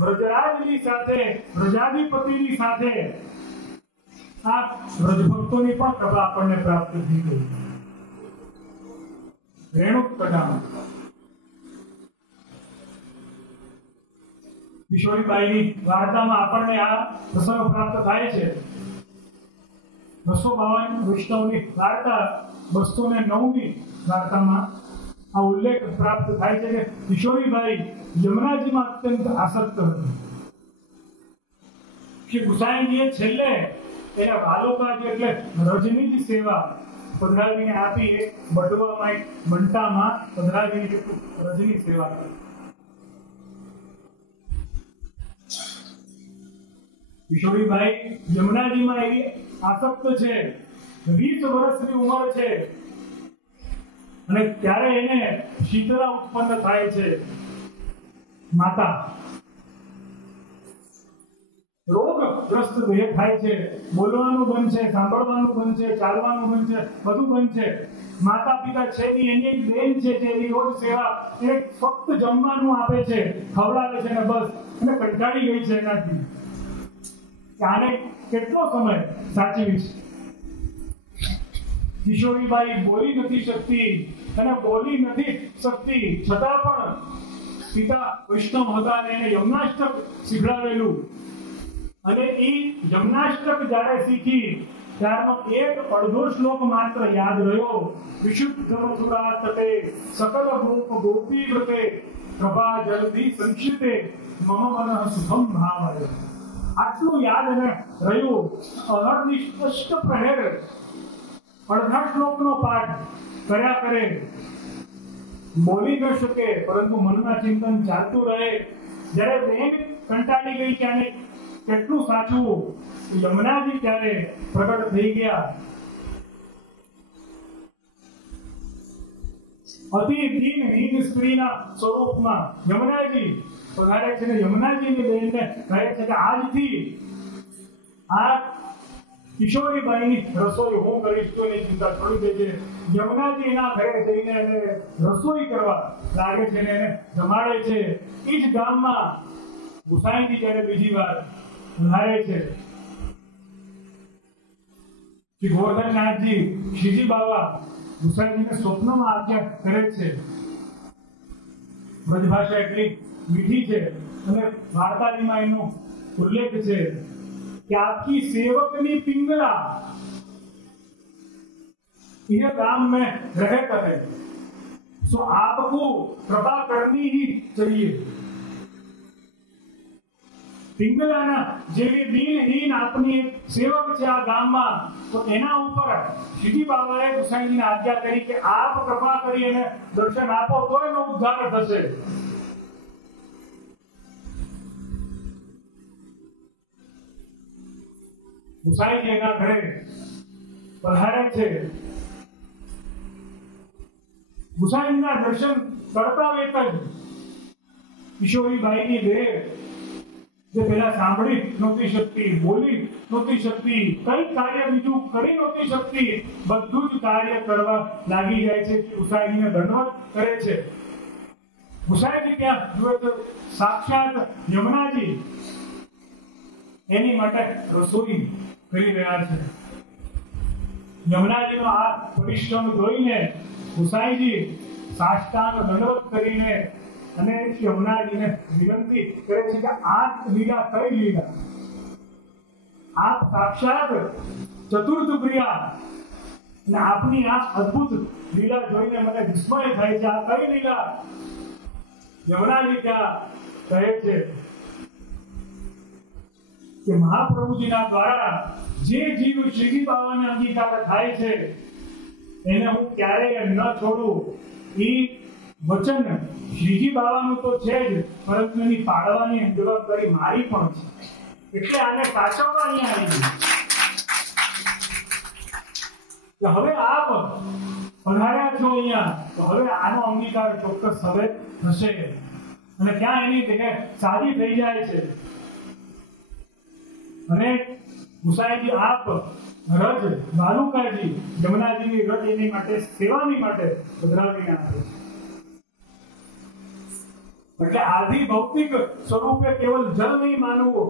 વ્રજરાજની સાથે, વ્રજાધિપતિની સાથે આ વ્રજ ભક્તોની પણ કૃપા આપણને પ્રાપ્ત થઈ ગઈ. રેણુકટામ. કિશોરીબાઈની વાર્તામાં આપણને આ પ્રસંગ પ્રાપ્ત થાય છે. 252 વૈષ્ણવની વાર્તા 209મી વાર્તામાં આ ઉલ્લેખ પ્રાપ્ત થાય છે કે કિશોરીબાઈ યમુનાજીમાં અત્યંત આસક્ત હતી. શ્રી ગુસાઈજીએ છેલ્લે એના વાલુકાજી એટલે રજની જ સેવા પધરાવીને આપી. એક બટવામાં, એક બંટામાં પધરાવીને રજની સેવા કરી. કિશોરીબાઈ યમુનાજીમાં એવી આસક્ત છે, 20 વર્ષની ઉંમર છે અને ત્યારે એને શીતળા ઉત્પન્ન થાય છે. માતા રોગગ્રસ્ત દેહ થાય છે, બોલવાનું બંધ છે, સાંભળવાનું બંધ છે, ચાલવાનું બંધ છે, બધું બંધ છે. માતા પિતા છે ની એની એક બેન છે જે રોજ સેવા એક ફક્ત જમવાનું આપે છે, ખવડાવે છે ને બસ. અને કંટાળી ગઈ છે એનાથી. આને કેટલો સમય સાચવીશ? કિશોરીબાઈ બોલી નથી શકતી અને બોલી નથી શકતી છતાં પણ પિતા વૈષ્ણવ હતા અને એને યમનાષ્ટક શીખડાવેલું. અને એ યમનાષ્ટક જ્યારે શીખી ત્યારનો એક અડધો શ્લોક માત્ર યાદ રહ્યો. વિશુદ્ધ મથુરા તટે સકલ ગોપ ગોપી વ્રતે પ્રભા જલ્દી સંક્ષિપ્તે મમ મનઃ સુખમ ભાવય. આટલું યાદ એને રહ્યું. અહર્નિશ અષ્ટ પ્રહેર અડધા શ્લોકનો પાઠ કર્યા કરે, બોલી ન શકે પરંતુ મનમાં ચિંતન ચાલતું રહે. જ્યારે બેન કંટાળી ગઈ કે આને કેટલું સાચવું, યમુનાજી ત્યારે પ્રગટ થઈ ગયા અતિ દીનહીન સ્ત્રીના સ્વરૂપમાં યમુનાજી પધારે છે ને યમુનાજીની બહેનને કહે છે કે આજથી આ કિશોરીબાઈની રસોઈ હું કરીશ, તો એની ચિંતા છોડી દેજે. યમુનાજી એના ઘરે જઈને એને રસોઈ કરવા લાગે છે ને એને જમાડે છે. એ જ ગામમાં ગુસાઈજી જ્યારે બીજી વાર પધારે છે, શ્રી ગોવર્ધનનાથજી શ્રીજી બાવા ગુસાઈજીને સ્વપ્નમાં આજ્ઞા કરે છે. બ્રજભાષા એટલી મીઠી છે અને વાર્તાજીમાં એનો ઉલ્લેખ છે कि आपकी सेवकनी पिंगला यह गांव में रह करे, सो आपको कृपा करनी ही चाहिए. पिंगलाना જેવી દિનહીન આપની સેવક છે આ ગામમાં, તો એના ઉપર શ્રીજી બાબાએ ગુસાઈજીને આજ્ઞા કરી કે આપ કૃપા કરી એને દર્શન આપો તો એનો ઉદ્ધાર થશે. ગુસાઈજી એના ઘરે પધારે છે. ગુસાઈજીના દર્શન કરતા વેત જ કિશોરીબાઈની દેહ જે પેલા સાંભળી નહોતી શકતી, બોલી નહોતી શકતી, કઈ કાર્ય બીજું કરી નહોતી શકતી, બધું જ કાર્ય કરવા લાગી જાય છે. ગુસાઈજીને દંડવત કરે છે. ગુસાઈજી ત્યાં જુએ તો સાક્ષાત યમુનાજી એની માટે રસોઈ કરી રહ્યા છે. યમુનાજીનો આ પરિશ્રમ જોઈને ગુસાઈજી સાષ્ટાંગ દંડવત કરીને અને યમુનાજીને વિનંતી કરે છે કે આ લીલા કઈ લીલા? આપ સાક્ષાત ચતુર્થ પ્રિયા અને આપની આ અદ્ભુત લીલા જોઈને મને વિસ્મય થાય છે. આ કઈ લીલા? યમુનાજી ત્યાં કહે છે કે મહાપ્રભુજીના દ્વારા જે જીવ શ્રીજી બાબાને અંગીકાર થાય છે એને હું ક્યારેય ન છોડું. એ વચન શ્રીજી બાબાનું તો છે જ, પરંતુ એની પાળવાની જવાબદારી મારી પણ છે. એટલે આને સાચવવા અહીંયા આવી ગઈ. હવે આપ પધાર્યા છો અહીંયા, તો હવે આનો અંગીકાર ચોક્કસ હવે થશે. અને ત્યાં એની દેહ સાજી થઈ જાય છે. અને ગુસાઈજી આપ રજ ભાલુકાજી યમુનાજીની રજ એની માટે સેવાની માટે પધરાવીને આપે છે. એટલે આદિ ભૌતિક સ્વરૂપે કેવલ જલ નહીં માનવું,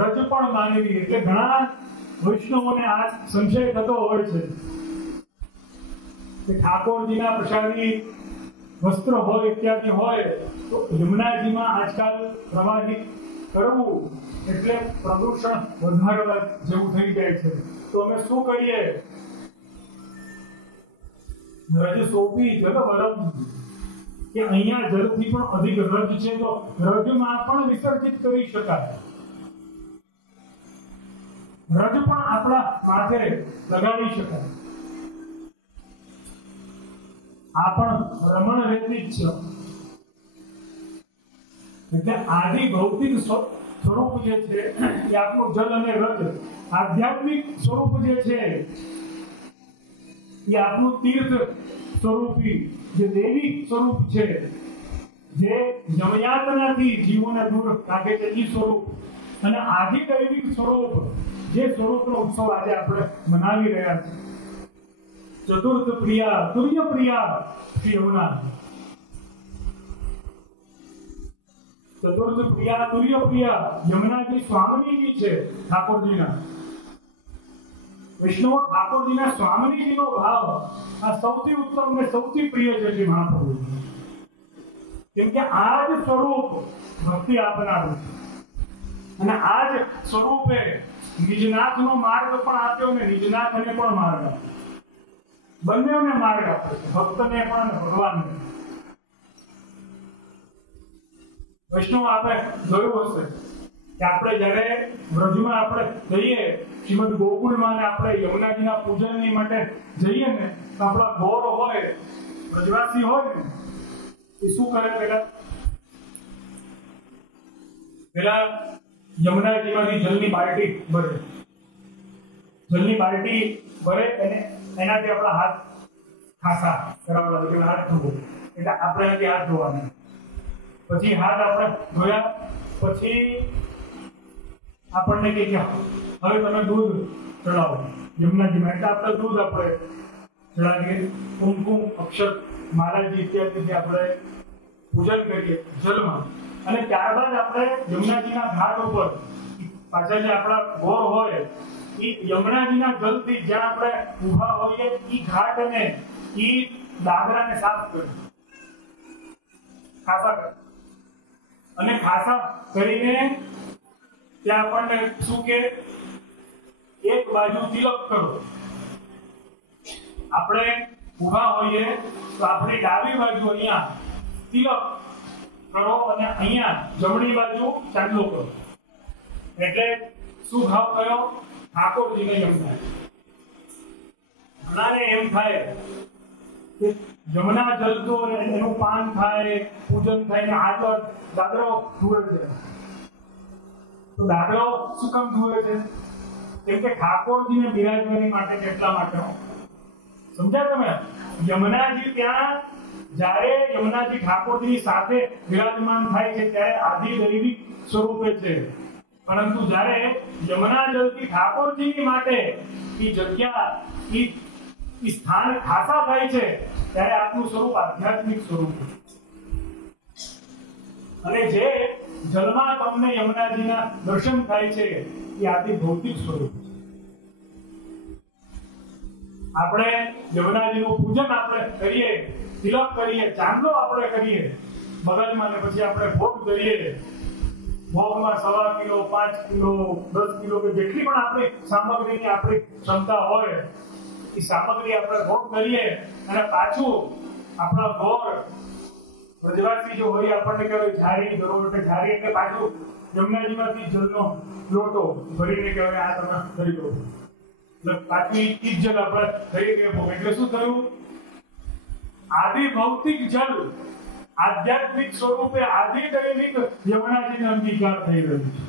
રજ પણ માનવી. એટલે ઘણા વૈષ્ણવોને આ સંશય થતો હોય છે કે ઠાકોરજીના પ્રસાદી વસ્ત્ર હોય ઇત્યાદિ હોય તો યમુનાજીમાં આજકાલ પ્રવાહિત કરવું એટલે પ્રદૂષણ વધારવા જેવું થઈ જાય છે. તો અમે શું કરીએ? રજ સોંપી જલ વરમ, કે અહીંયા જલથી પણ અધિક રજ છે તો રજમાં પણ વિસર્જિત કરી શકાય. રજ પણ આપણા માથે લગાડી શકાય. આ પણ રમણ રેતી જ છે. એટલે આદિ ભૌતિક સ્વરૂપ જે છે એ આપણું જલ અને રજ, આધ્યાત્મિક સ્વરૂપ જે છે એ આપણું તીર્થ સ્વરૂપી જે દેવી સ્વરૂપ છે, જે યમયાતનાથી જીવોને દૂર રાખે છે એ સ્વરૂપ, અને આદિ દૈવિક સ્વરૂપ જે સ્વરૂપનો ઉત્સવ આજે આપણે મનાવી રહ્યા છીએ. ચતુર્થ પ્રિયા તુર્ય પ્રિયા શ્રી યમુના, ચતુર્થ પ્રિયા તુર્ય પ્રિયા યમુનાજી સ્વામીજી છે ઠાકોરજીના. વિષ્ણુ ઠાકોરજીના સ્વામીજીનો ભાવ આ સૌથી ઉત્તમ ને સૌથી પ્રિય છે શ્રી મહાપ્રભુ. કેમ કે આ જ સ્વરૂપ ભક્તિ આપનારું છે, અને આ જ સ્વરૂપે નિજનાથનો માર્ગ પણ આપ્યો ને નિજનાથને પણ માર્ગ આપ્યો. બંનેને માર્ગ આપ્યો છે, ભક્તને પણ અને ભગવાનને. વૈષ્ણવ આપણે જોયું હશે કે આપણે જ્યારે વ્રજમાં આપણે જઈએ, શ્રીમદ ગોકુળમાં ને આપણે યમુનાજીના પૂજનની માટે જઈએ ને, તો આપણા ગોર હોય, વ્રજવાસી હોય ને, એ શું કરે? પેલા યમુનાજીમાંથી જલની બાલટી ભરે. જલની બાલટી ભરે અને એનાથી આપણા હાથ ખાસા કરાવવા લાગે, હાથ થવો. એટલે આપણે આજે હાથ ધોવાના. પછી હાથ આપણે ધોયા પછી આપણને કે હવે તમે દૂધ ચડાવો યમુનાજીમાં. એટલે આપણે દૂધ આપણે ચડાવીએ, કુમકુમ અક્ષત માલાજી ઇત્યાદિથી આપણે પૂજન કરીએ જલમાં. અને ત્યારબાદ આપણે યમુનાજીના ઘાટ ઉપર પાછા જે આપણા ગોર હોય એ યમુનાજીના જલથી જ્યાં આપણે ઊભા હોઈએ એ ઘાટ અને એ દાદરાને સાફ કરીએ, ખાસા કરે. અને ખાસા કરીને ત્યાં આપણને શું કે એક બાજુ તિલક કરો. આપણે ઊભા હોઈએ તો આપણી ડાબી બાજુ અહીંયા તિલક કરો અને અહીંયા જમણી બાજુ ચાંદલો કરો. એટલે શું ભાવ કયો? ઠાકોરજીને યમુના. ઘણાને એમ થાય કે યમુના જલ તો એનું પાન થાય, પૂજન થાય ને આગળ દાદરો ધુએ છે. તો દાદરો શું કામ ધુએ છે? કેમ કે ઠાકોરજીને બિરાજવાની માટે. કેટલા માટે સમજ્યા તમે? યમુનાજી ત્યાં જ્યારે યમુનાજી ઠાકોરજીની સાથે વિરાજમાન થાય છે ત્યારે આદિ દૈવિક સ્વરૂપે છે. પરંતુ જ્યારે યમુના જલથી ઠાકોરજીની માટે એ જગ્યા એ સ્થાન ખાસા થાય છે ત્યારે આપનું સ્વરૂપ આધ્યાત્મિક સ્વરૂપ છે. અને જે જલમાં તમને યમુનાજીના દર્શન થાય છે એ આદિ ભૌતિક સ્વરૂપ છે. આપણે યમુનાજીનું પૂજન આપણે કરીએ, તિલક કરીએ, ચાંદલો આપણે કરીએ મગજમાં, ને પછી આપણે ભોગ કરીએ. ભોગમાં 1.5 કિલો, 5 કિલો, 10 કિલો કે જેટલી પણ આપણી સામગ્રીની આપણી ક્ષમતા હોય એ સામગ્રી આપણે ભોગ કરીએ. અને પાછું આપણા ગોર વ્રજવાસી જો હોય આપણને કહેવાય ઝારી ગરો, એટલે ઝારી એટલે પાછું યમુનાજીમાંથી જલનો લોટો ભરીને કહેવાય આ તમે કરી દો. એટલે પાછું ઈ જલ આપણે થઈ ગયો. એટલે શું થયું? આદિ ભૌતિક જલ આધ્યાત્મિક સ્વરૂપે આદિ દૈવિક યમુનાજીને અંગીકાર થઈ રહ્યું છે.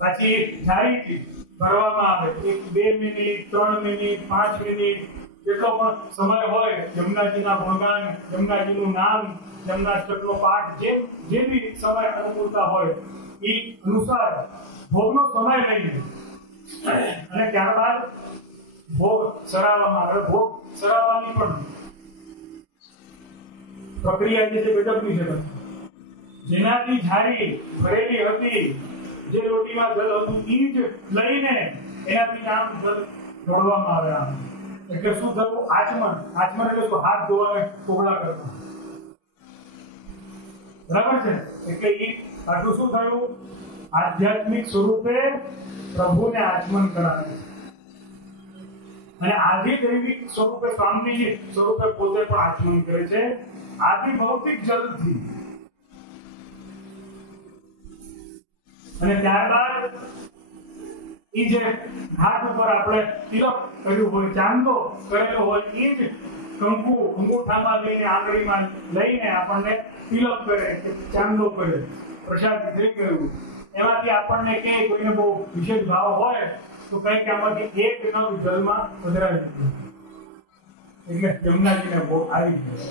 પછી ઝારીથી ભરવામાં આવે 1, 2 મિનિટ, 3 મિનિટ, 5 મિનિટ જેટલો પણ સમય હોય યમુનાજીના ગુણગાન, યમુનાજીનું નામ, યમુનાષ્ટકનો પાઠ જે બી સમય અનુકૂળતા હોય એ અનુસાર ભોગનો સમય લઈને અને ત્યારબાદ ભોગ સરાવવામાં આવે. ભોગ સરાવવાની પણ પ્રક્રિયા જે છે ગજબની છે. જેનાથી ઝારી ભરેલી હતી, જે રોટીમાં જલ હતું એ જ લઈને એનાથી આમ જલ ઢોળવામાં આવે. આમ એટલે શું થયું? આચમન. આચમન એટલે શું? હાથ ધોવાને કોગળા કરતા. બરાબર છે? એટલે એ આટલું શું થયું? આધ્યાત્મિક સ્વરૂપે પ્રભુને આચમન કરાવે. અને આદિ દૈવિક સ્વરૂપે સ્વામીજી સ્વરૂપે પોતે પણ આચમન કરે છે આદિ ભૌતિક જલથી. અને ત્યારબાદ એ જે હાથ ઉપર આપણે તિલક કર્યું હોય, ચાંદલો કરેલો હોય, એ જ કંકુ અંગૂઠામાં લઈને આંગળીમાં લઈને આપણને તિલક કરે, ચાંદલો કરે, પ્રસાદ થઈ ગયું. એમાંથી આપણને કે કોઈને બહુ વિશેષ ભાવ હોય તો કંઈક આમાંથી એક નવ જલમાં પધરાવી દીધું. એટલે યમુનાજીને બહુ આવી ગયો.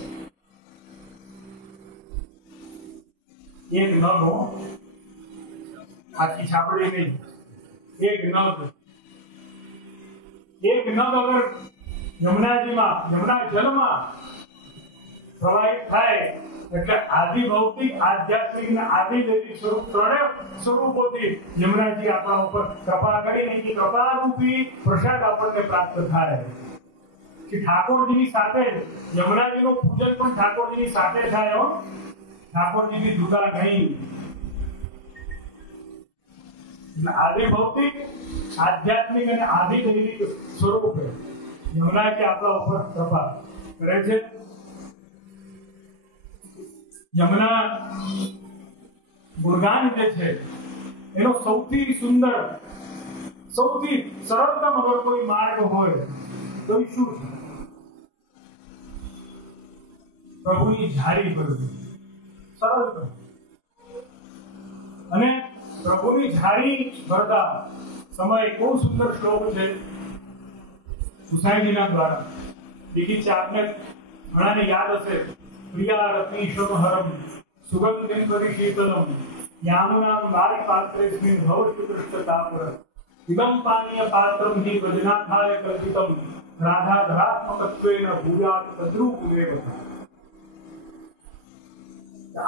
એક નગ હો, આખી છાપડી નહીં, એક નગ. એક નગ અગર યમુનાજીમાં, યમુના જલમાં પ્રવાહિત થાય એટલે આદિ ભૌતિક, આધ્યાત્મિક અને આદિ દૈવિક સ્વરૂપ ત્રણેય સ્વરૂપોથી યમુનાજી આપણા ઉપર કૃપા કરીને એ કૃપા રૂપી પ્રસાદ આપણને પ્રાપ્ત થાય. કે ઠાકોરજીની સાથે યમુનાજીનું પૂજન પણ ઠાકોરજીની સાથે થાય હો, ઠાકોરજીની જુદા નહીં. આદિ ભૌતિક, આધ્યાત્મિક અને આદિ દૈવિક સ્વરૂપે યમુનાજી આપણા ઉપર કૃપા કરે છે. યમુના ગુણગાન જે છે એનો સૌથી સુંદર, સૌથી સરળતમ અગર કોઈ માર્ગ હોય તો એ શું છે? પ્રભુની ઝારી કરવી, સરળતમ. અને પ્રભુની ઝારી ભરતા સમય બહુ સુંદર શ્લોક છે ગુસાઈજીના દ્વારા. લીધી છે. આપને ઘણાને યાદ હશે, પ્રિયા રત્નીશમહરમ સુગંધિમ પરિશીતલમ યામુનામ વારી પાત્રેસ્મિન ભવશ્રુતૃષ્ટતાપર ઇદં પાનીય પાત્રમ હિ વજનાથાય કલ્પિતમ રાધા ધરાત્મકત્વેન ભૂયાત તદ્રૂપમેવ.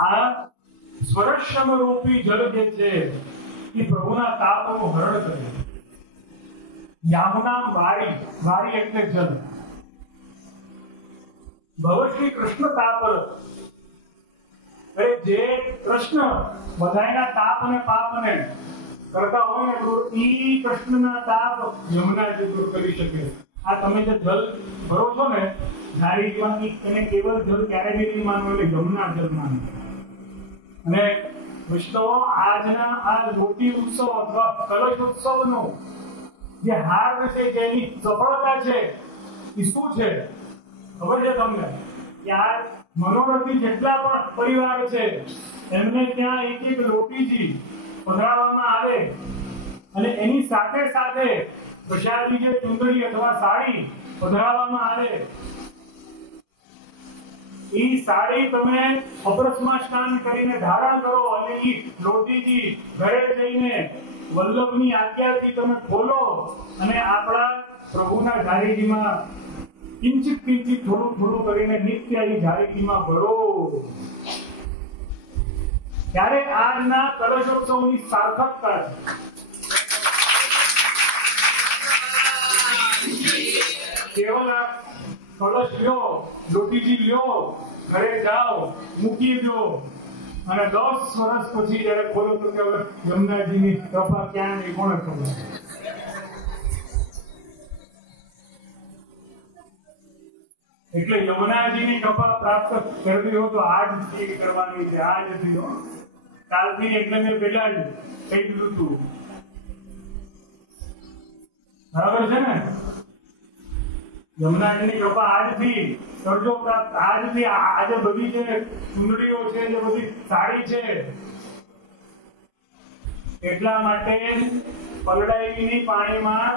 આ સ્વરશ્રમ રૂપી જળ જે છે એ પ્રભુના તાપનું હરણ કરે. યામુનામ વારી, વારી એટલે જલ. ભવશ્રી કૃષ્ણ તાપર, જે કૃષ્ણ બધાયના તાપ અને પાપને કરતા હોય ને તો ઈ કૃષ્ણના તાપ યમુનાજી દૂર કરી શકે. આ તમે જે જલ ભરો છો ને ધારીમાંથી, એને કેવલ જલ ક્યારે બી નહીં માનવું, એટલે યમુના જલ માનવું. અને વૈષ્ણવો, આજના આ લોટી ઉત્સવ અથવા કલશ ઉત્સવનો જે હાર છે, જેની સફળતા છે, એ શું છે ખબર છે તમને? ત્યાં મનોરથી જેટલા પણ પરિવાર છે એમને ત્યાં એક એક લોટીજી પધરાવવામાં આવે અને એની સાથે સાથે પ્રસાદી જે ચુંદડી અથવા સાડી પધરાવવામાં આવે. એ સાડી તમે અપરસમાં સ્નાન કરીને ધારણ કરો અને એ લોટીજી ઘરે જઈને વલ્લભની આજ્ઞાથી તમે ખોલો અને આપણા પ્રભુના ધારીજીમાં કિંચિત કિંચિત થોડું થોડું કરીને નિત્ય એ ધારીજીમાં ભરો. ત્યારે આજના કલશોત્સવની સાર્થકતા છે. કેવલ કલશ લ્યો, લોટીજી લ્યો, ઘરે જાઓ, મૂકી દો અને 10 વર્ષ પછી જયારે ખોલો તો કે યમુનાજીની કૃપા ક્યાં નહીં, કોને ખબર? એટલે યમુનાજીની કૃપા પ્રાપ્ત કરવી હોય તો આજથી કરવાની છે. આજથી, કાલથી એટલે મેં પહેલા જ કહી દીધું હતું. બરાબર છે ને? યમુનાજીની કૃપા આજથી કરજો પ્રાપ્ત. આજથી આજે બધી જે ચુંદડીઓ છે, જે બધી સાડી છે, એટલા માટે પલળાઈની પાણીમાં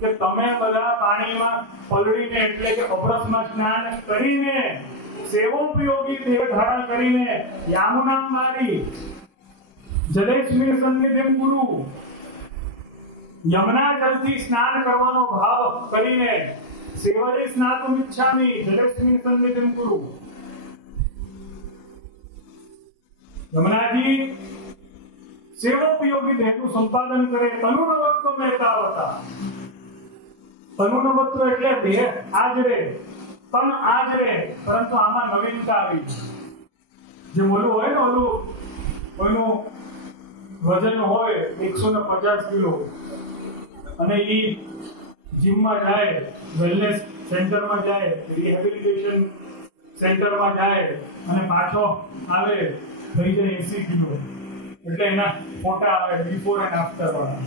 કે તમે બધા પાણીમાં પલળીને એટલે કે અપરસમાં સ્નાન કરીને સેવોપયોગી દેહ ધારણ કરીને યામુનામ વારી જલેસ્મિન સન્નિધિમ ગુરુ, યમુના જલથી સ્નાન કરવાનો ભાવ કરીને સેવલે સ્નાતુમ ઇચ્છામિ જલેસ્મિન સન્નિધિમ ગુરુ. યમુનાજી સેવોપયોગી દેહનું સંપાદન કરે. તનુનવત્વ મહેતાવતા. તનુનવત્વ એટલે દેહ આજ રે, તન આજ રે, પરંતુ આમાં નવીનતા આવી. જે ઓલું હોય ને, કોઈનું વજન હોય 150 કિલો અને એ જીમમાં જાય, વેલનેસ સેન્ટરમાં જાય, રિહેબિલિટેશન સેન્ટરમાં જાય અને પાછો આવે થઈ જાય 80 કિલો. એટલે એના ફોટા આવે બિફોર એન્ડ આફ્ટર વાળા.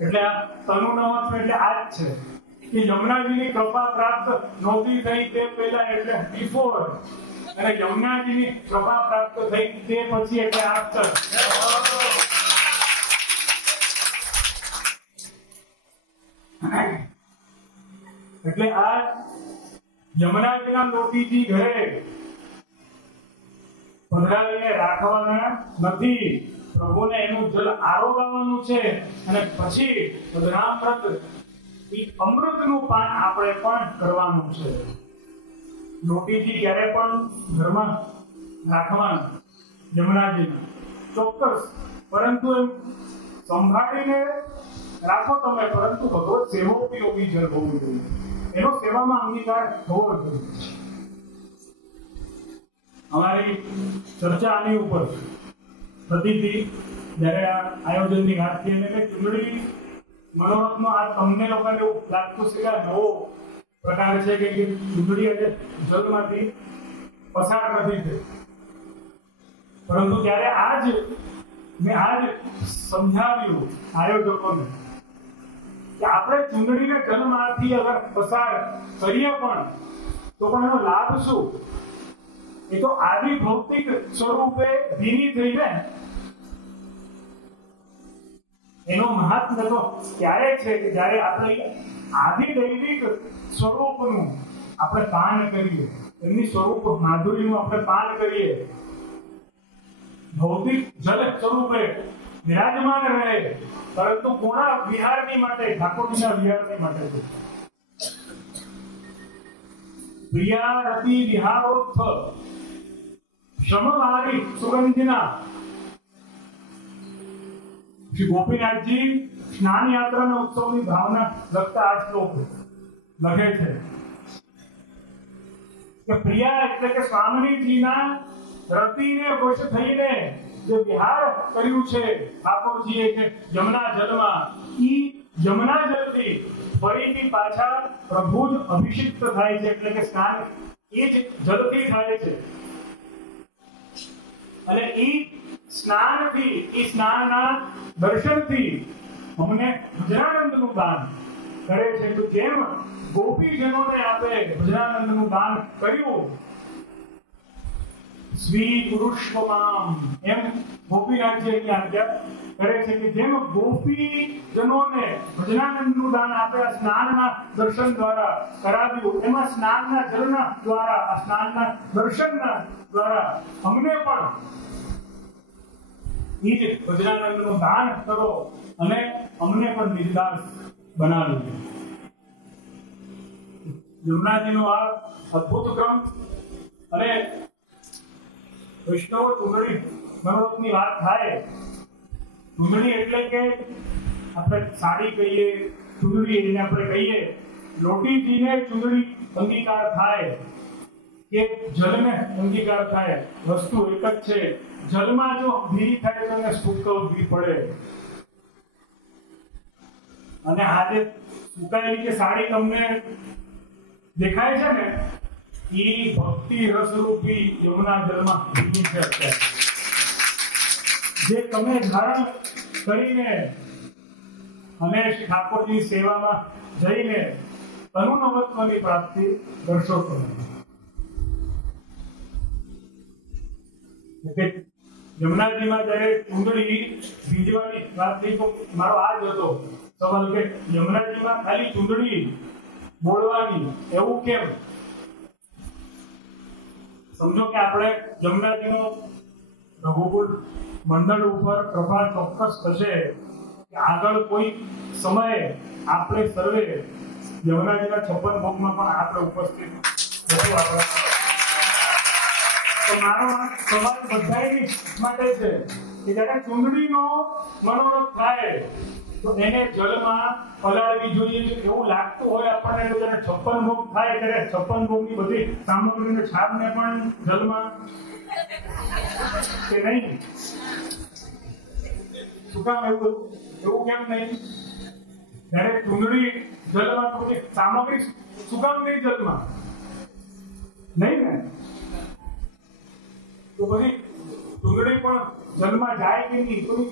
એટલે આ તનુનવત્વ એટલે આ જ છે કે યમુનાજીની કૃપા પ્રાપ્ત નહોતી થઈ તે પહેલા એટલે બિફોર, અને યમુનાજીની કૃપા પ્રાપ્ત થઈ તે પછી એટલે આફ્ટર. એટલે આ યમુનાજીના લોટીજી ઘરે પધરાવીને રાખવાના નથી. પ્રભુને એનું જલ આરોગવાનું છે અને પછી પધરામૃત એ અમૃતનું પાન આપણે પણ કરવાનું છે. લોટીજી ક્યારે પણ ઘરમાં રાખવાના યમુનાજીના ચોક્કસ, પરંતુ એમ સંભાળીને રાખો તમે, પરંતુ ભગવત સેવોપયોગી જળ હોવું જોઈએ. એનો સેવામાં અંગીકાર હોવો જોઈએ. અમારી ચર્ચા આની ઉપર થતી હતી જ્યારે આ આયોજનની વાત થઈ, અને ચુંદડી મનોરથનો આ તમને લોકોને એવું લાગતું છે કે નવો પ્રકાર છે કે ચુંદડી આજે જલમાંથી પસાર નથી થઈ, પરંતુ ત્યારે મેં આજ સમજાવ્યું આયોજકોને કે આપણે ચુંદડીને જલમાંથી અગર પસાર કરીએ પણ તો પણ એનો લાભ શું? એ તો આદિ ભૌતિક સ્વરૂપે ભીની થઈને એનો મહાત્મ્ય તો ક્યારે છે કે જ્યારે આપણે આદિ દૈવિક સ્વરૂપનું આપણે પાન કરીએ, એમની સ્વરૂપ માધુર્યનું આપણે પાન કરીએ, ભૌતિક જલ સ્વરૂપે વિરાજમાન રહે, પરંતુ કોના વિહારની માટે? ઠાકોરજીના વિહારની માટે છે. પ્રિયા રતિ વિહારોત્થ સમવારી સુગંધિના. શ્રી ગોપીનાથજી સ્નાન યાત્રાના ઉત્સવની ભાવના લખતા આ શ્લોક લખે છે કે પ્રિયા એટલે કે સ્વામિનીજીના રતિને વશ થઈને જે વિહાર કર્યું છે ઠાકોરજીએ કે યમુના જળમાં, ઈ યમુના જળથી ફરીથી પાછા પ્રભુ જ અભિષિક્ત થાય છે, એટલે કે સ્નાન એ જ જળથી થાય છે. અને ઈ સ્નાનથી, ઈ સ્નાનના દર્શનથી અમને ભજનાનંદનું દાન કરે છે. તો જેમ ગોપીજનોને આપે ભજનાનંદનું દાન કર્યું, સ્વી પુરુષોત્તમ, એમ ગોપીનાથજી અહીંયા આજ્ઞા કરે છે કે જેમ ગોપીજનોને ભજનાનંદનું દાન આપે આ સ્નાનના દર્શન દ્વારા કરાવ્યું, એમાં સ્નાનના જળના દ્વારા, આ સ્નાનના દર્શનના દ્વારા અમને પણ એ જ ભજનાનંદનું દાન કરો અને અમને પણ નિર્દાસ બનાવ્યું. યમુનાજીનો આ અદ્ભુત ગ્રંથ. અને વૈષ્ણવ ચૂંદડી મનોરથની વાત થાય, ચૂંદડી એટલે કે આપણે સાડી કહીએ, ચૂંદડી એને આપણે કહીએ, લોટીજીને ચૂંદડી અંગીકાર થાય કે જલને અંગીકાર થાય, વસ્તુ એક જ છે. જલમાં જો ભીની થાય તો એને સૂકવવી પડે. અને આ જે સુકાયેલી કે સાડી તમને દેખાય છે ને, એ ભક્તિ રસરૂપી યમુના જળમાં ભીની છે. જે તમે ધારણ કરીને અને ઠાકોરજી સેવામાં જઈને અનુનવત્વની પ્રાપ્તિ કરશો છો. યમુનાજીમાં જયારે ચૂંદડી ભીજવાની વાત થઈ તો મારો આ જ હતો સવાલ કે યમુનાજીમાં ખાલી ચૂંદડી બોળવાની, એવું કેમ? સમજો કે આપણે યમુનાજીનો રઘુકુળ મંડળ ઉપર કૃપા ચોક્કસ થશે કે આગળ કોઈ સમયે આપણે સર્વે યમુનાજીના 56 ભોગમાં પણ આપણે ઉપસ્થિત રહેવું. તો મારો સવાલ બધાય માટે છે કે જ્યારે ચૂંદડીનો મનોરથ થાય તો એને જલમાં પલાળવી જોઈએ. એવું લાગતું હોય આપણને તો જ્યારે 56 ભોગ થાય ત્યારે 56 ભોગની બધી સામગ્રીને છાપને પણ જલમાં કે નહીં? શું કામ એવું કેમ નહીં? જ્યારે ચૂંદડી જલમાં તો બધી સામગ્રી શું કામ નહીં જલમાં? નહીં ને? તો બધી ચૂંદડી પણ જલમાં જાય કે નહીં કોઈ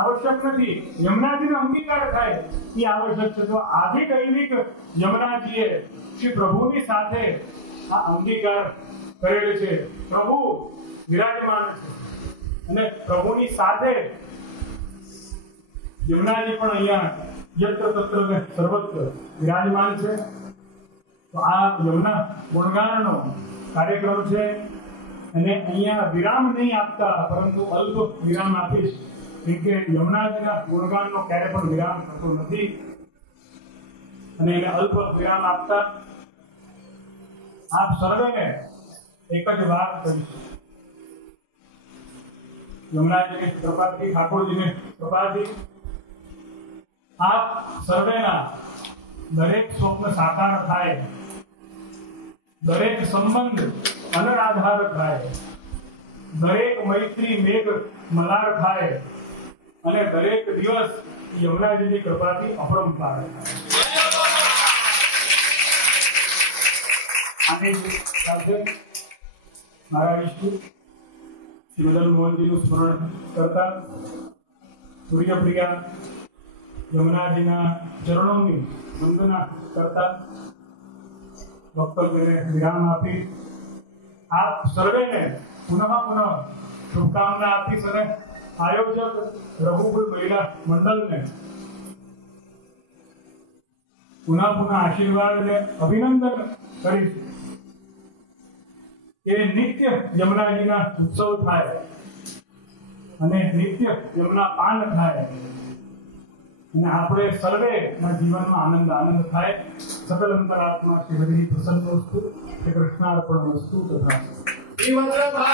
આવશ્યક નથી. યમુનાજીનો અંગીકાર થાય એ આવશ્યક છે. તો આદિ દૈવિક યમુનાજીએ શ્રી પ્રભુની સાથે આ અંગીકાર કરેલો છે. પ્રભુ વિરાજમાન છે અને પ્રભુની સાથે યમુનાજી પણ અહીંયા યત્ર તત્ર ને સર્વત્ર વિરાજમાન છે. તો આ યમુના ગુણગાનનો કાર્યક્રમ છે. અને અહીંયા વિરામ નહીં આપતા, પરંતુ અલ્પ વિરામ આપીશ, કેમ કે યમુનાજીના ગુણગાનનો ક્યારે પણ વિરામ થતો નથી. અને એને અલ્પ વિરામ આપતા આપ સર્વેને એક જ વાત કરીશ. યમુનાજીની કૃપાથી, ઠાકોરજીની કૃપાથી આપ સર્વેના દરેક સ્વપ્ન સાકાર થાય, દરેક સંબંધ અનરાધાર થાય, દરેક મૈત્રી મેઘ મલાર થાય અને દરેક દિવસ યમુનાજીની કૃપાથી અપરંપાર થાય. આની સાથે મારા ઈષ્ટુ શ્રી મદન મોહનજીનું સ્મરણ કરતા, સૂર્યપ્રિયા યમુનાજીના ચરણોની વંદના કરતા વક્તવ્યને વિરામ આપી આપ સર્વેને પુનઃ શુભકામના આપીશ અને આયોજક રઘુકુળ મહિલા મંડળને પુનઃ પુનઃ આશીર્વાદ અને અભિનંદન કરીશું કે નિત્ય યમુનાજીના ઉત્સવ થાય અને નિત્ય યમુના પાન થાય અને આપણે સર્વેના જીવનમાં આનંદ થાય. સકલ અંતરાત્મા શ્રી હરિ પ્રસન્નોસ્તુ. શ્રી કૃષ્ણાર્પણમસ્તુ. તથા શ્રીમદ્ ભાગવત